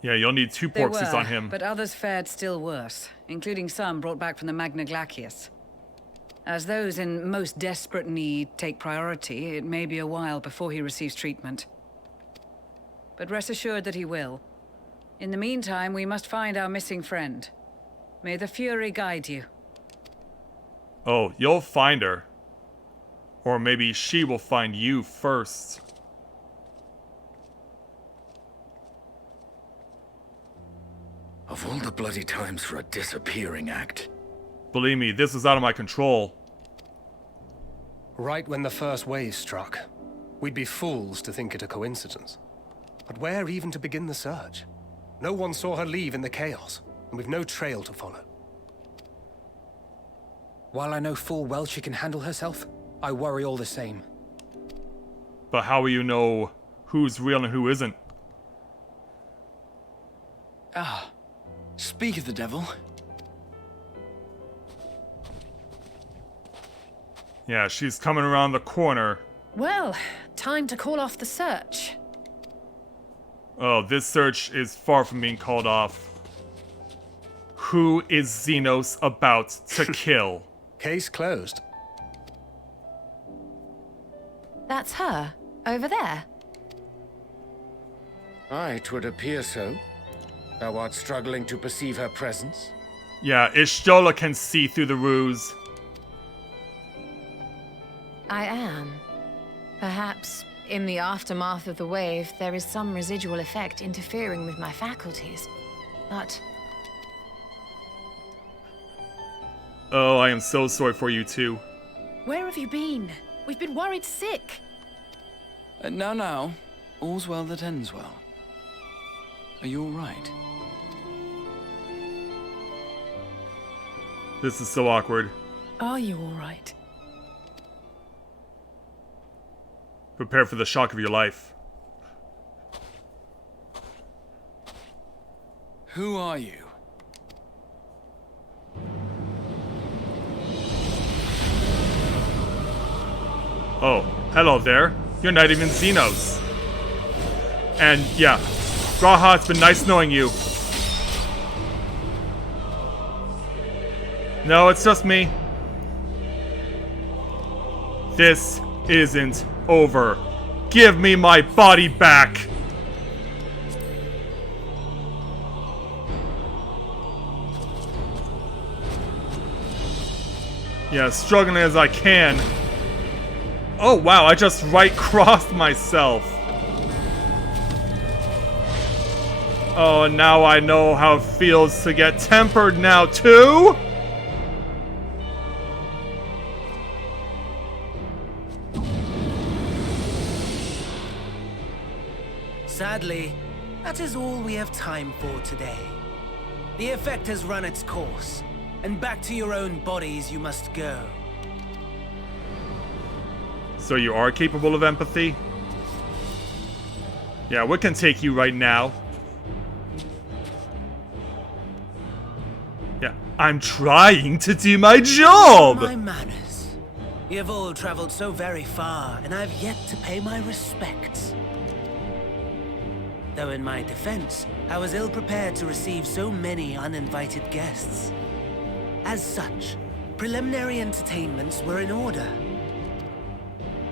Yeah, you'll need 2 porxies on him. But others fared still worse, including some brought back from the Magna Glacius. As those in most desperate need take priority, it may be a while before he receives treatment. But rest assured that he will. In the meantime, we must find our missing friend. May the Fury guide you. Oh, you'll find her. Or maybe she will find you first. Of all the bloody times for a disappearing act. Believe me, this is out of my control. Right when the first wave struck, we'd be fools to think it a coincidence. But where even to begin the search? No one saw her leave in the chaos, and we've no trail to follow. While I know full well she can handle herself, I worry all the same. But how will you know who's real and who isn't? Ah, speak of the devil. Yeah, she's coming around the corner. Well, time to call off the search. Oh, this search is far from being called off. Who is Xenos about to kill? Case closed. That's her, over there. Aye, 'twould appear so. Thou art struggling to perceive her presence? Yeah, Ishtola can see through the ruse. I am. Perhaps, in the aftermath of the wave, there is some residual effect interfering with my faculties. But... Oh, I am so sorry for you too. Where have you been? We've been worried sick. Now. All's well that ends well. Are you alright? This is so awkward. Are you alright? Prepare for the shock of your life. Who are you? Oh, hello there. You're not even Xenos. And yeah, Graha, it's been nice knowing you. No, it's just me. This isn't over. Give me my body back. Yeah, struggling as I can. Oh wow, I just right-crossed myself. Oh, and now I know how it feels to get tempered now too? Sadly, that is all we have time for today. The effect has run its course, and back to your own bodies you must go. So you are capable of empathy? Yeah, we can take you right now. Yeah, I'm trying to do my job! My manners. You have all traveled so very far, and I have yet to pay my respects. Though in my defense, I was ill-prepared to receive so many uninvited guests. As such, preliminary entertainments were in order.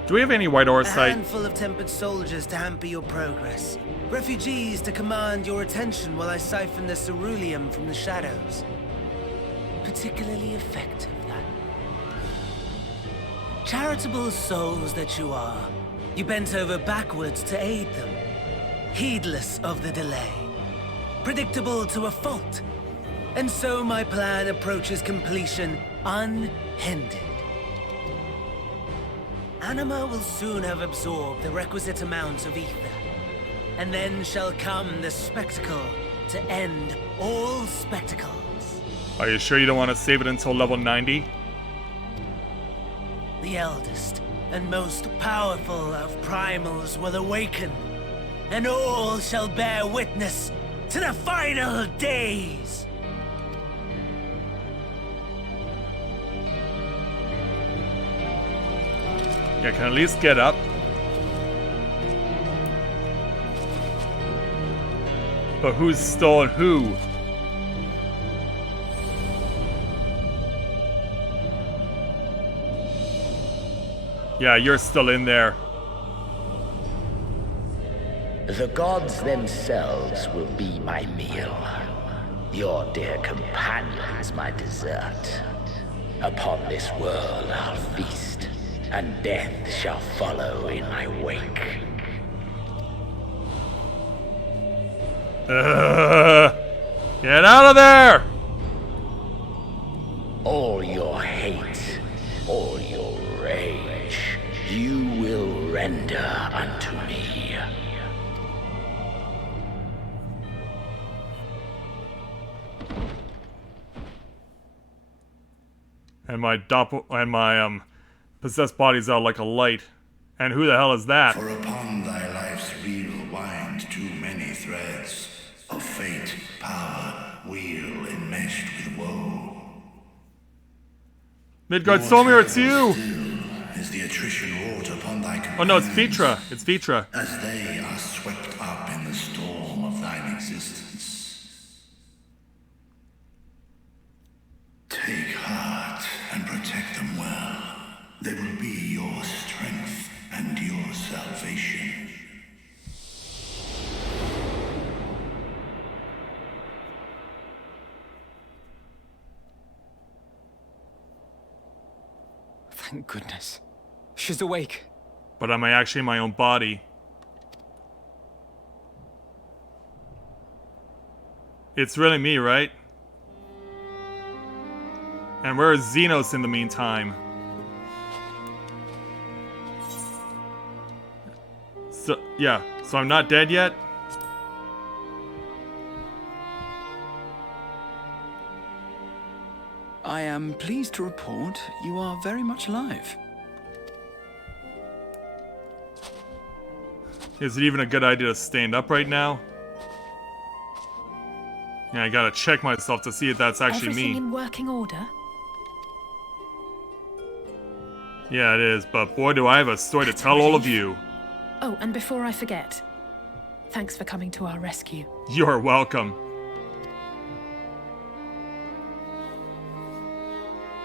Do we have any white ore A sight? handful of tempered soldiers to hamper your progress. Refugees to command your attention while I siphon the ceruleum from the shadows. Particularly effective, that. Charitable souls that you are, you bent over backwards to aid them, heedless of the delay. predictable to a fault. And so my plan approaches completion unhindered. Anima will soon have absorbed the requisite amount of ether, and then shall come the spectacle to end all spectacles. Are you sure you don't want to save it until level 90? The eldest and most powerful of primals will awaken, and all shall bear witness to the final days. Yeah, can I at least get up? But who's stolen who? Yeah, you're still in there. The gods themselves will be my meal. Your dear companions my dessert. Upon this world I'll feast, and death shall follow in my wake. Get out of there! All your hate, all your rage, you will render unto me. And my possessed body's out like a light. And who the hell is that? For upon thy life's reel wind too many threads of fate, power, wheel enmeshed with woe. Midgard Solmir, it's you! Is the attrition wrought upon thy companions? Oh no, it's Vitra. It's Vitra. As they are swept up in the storm of thine existence. Take heart and protect them well. They will be your strength and your salvation. Thank goodness. She's awake. But am I actually in my own body? It's really me, right? And where is Xenos in the meantime? So, yeah. So I'm not dead yet? I am pleased to report you are very much alive. Is it even a good idea to stand up right now? Yeah, I gotta check myself to see if that's actually Everything me. in working order? Yeah, it is, but boy do I have a story to tell all of you. Oh, and before I forget, thanks for coming to our rescue. You're welcome.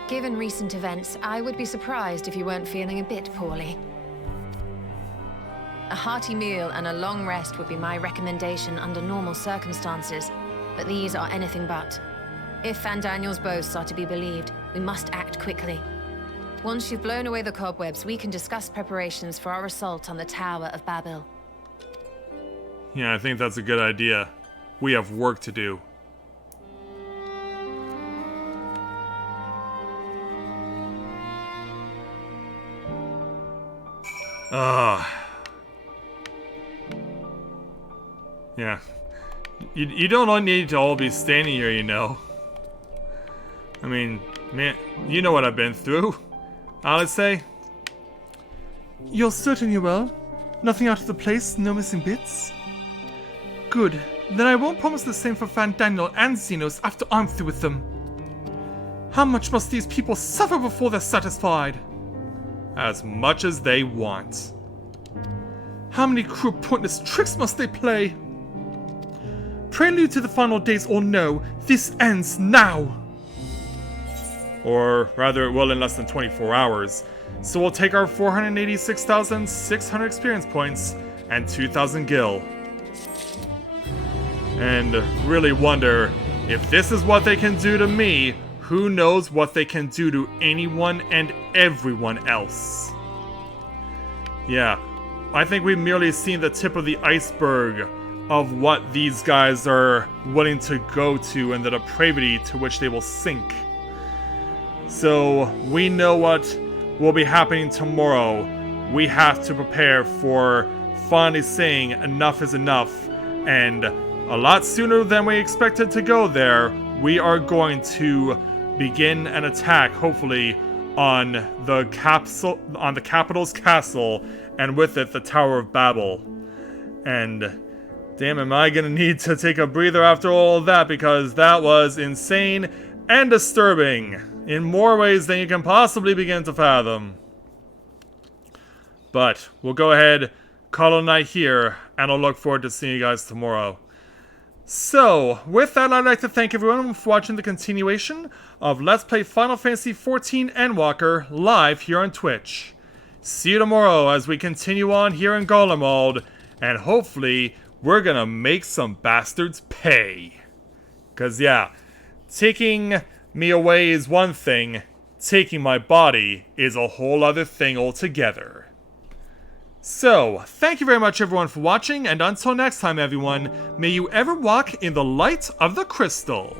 Given recent events, I would be surprised if you weren't feeling a bit poorly. A hearty meal and a long rest would be my recommendation under normal circumstances, but these are anything but. If Van Daniel's boasts are to be believed, we must act quickly. Once you've blown away the cobwebs, we can discuss preparations for our assault on the Tower of Babel. Yeah, I think that's a good idea. We have work to do. Yeah. You don't need to all be standing here, you know. I mean, man, you know what I've been through. I'll say. You're certain you're well? Nothing out of the place? No missing bits? Good. Then I won't promise the same for Van Daniel and Xenos after I'm through with them. How much must these people suffer before they're satisfied? As much as they want. How many cruel pointless tricks must they play? Prelude to the final days or no, this ends now! Or rather, it will in less than 24 hours. So we'll take our 486,600 experience points and 2,000 gil. And really wonder, if this is what they can do to me, who knows what they can do to anyone and everyone else. Yeah, I think we've merely seen the tip of the iceberg of what these guys are willing to go to and the depravity to which they will sink. So we know what will be happening tomorrow. We have to prepare for finally saying enough is enough, and a lot sooner than we expected to go there, we are going to begin an attack, hopefully, on the capital's castle, and with it the Tower of Babel. And damn, am I gonna need to take a breather after all of that, because that was insane and disturbing in more ways than you can possibly begin to fathom. But we'll go ahead, call it a night here, and I'll look forward to seeing you guys tomorrow. So, with that, I'd like to thank everyone for watching the continuation of Let's Play Final Fantasy XIV Endwalker live here on Twitch. See you tomorrow as we continue on here in Garlemald, and hopefully we're gonna make some bastards pay. 'Cause yeah, taking me away is one thing, taking my body is a whole other thing altogether. So, thank you very much everyone for watching, and until next time everyone, may you ever walk in the light of the crystal.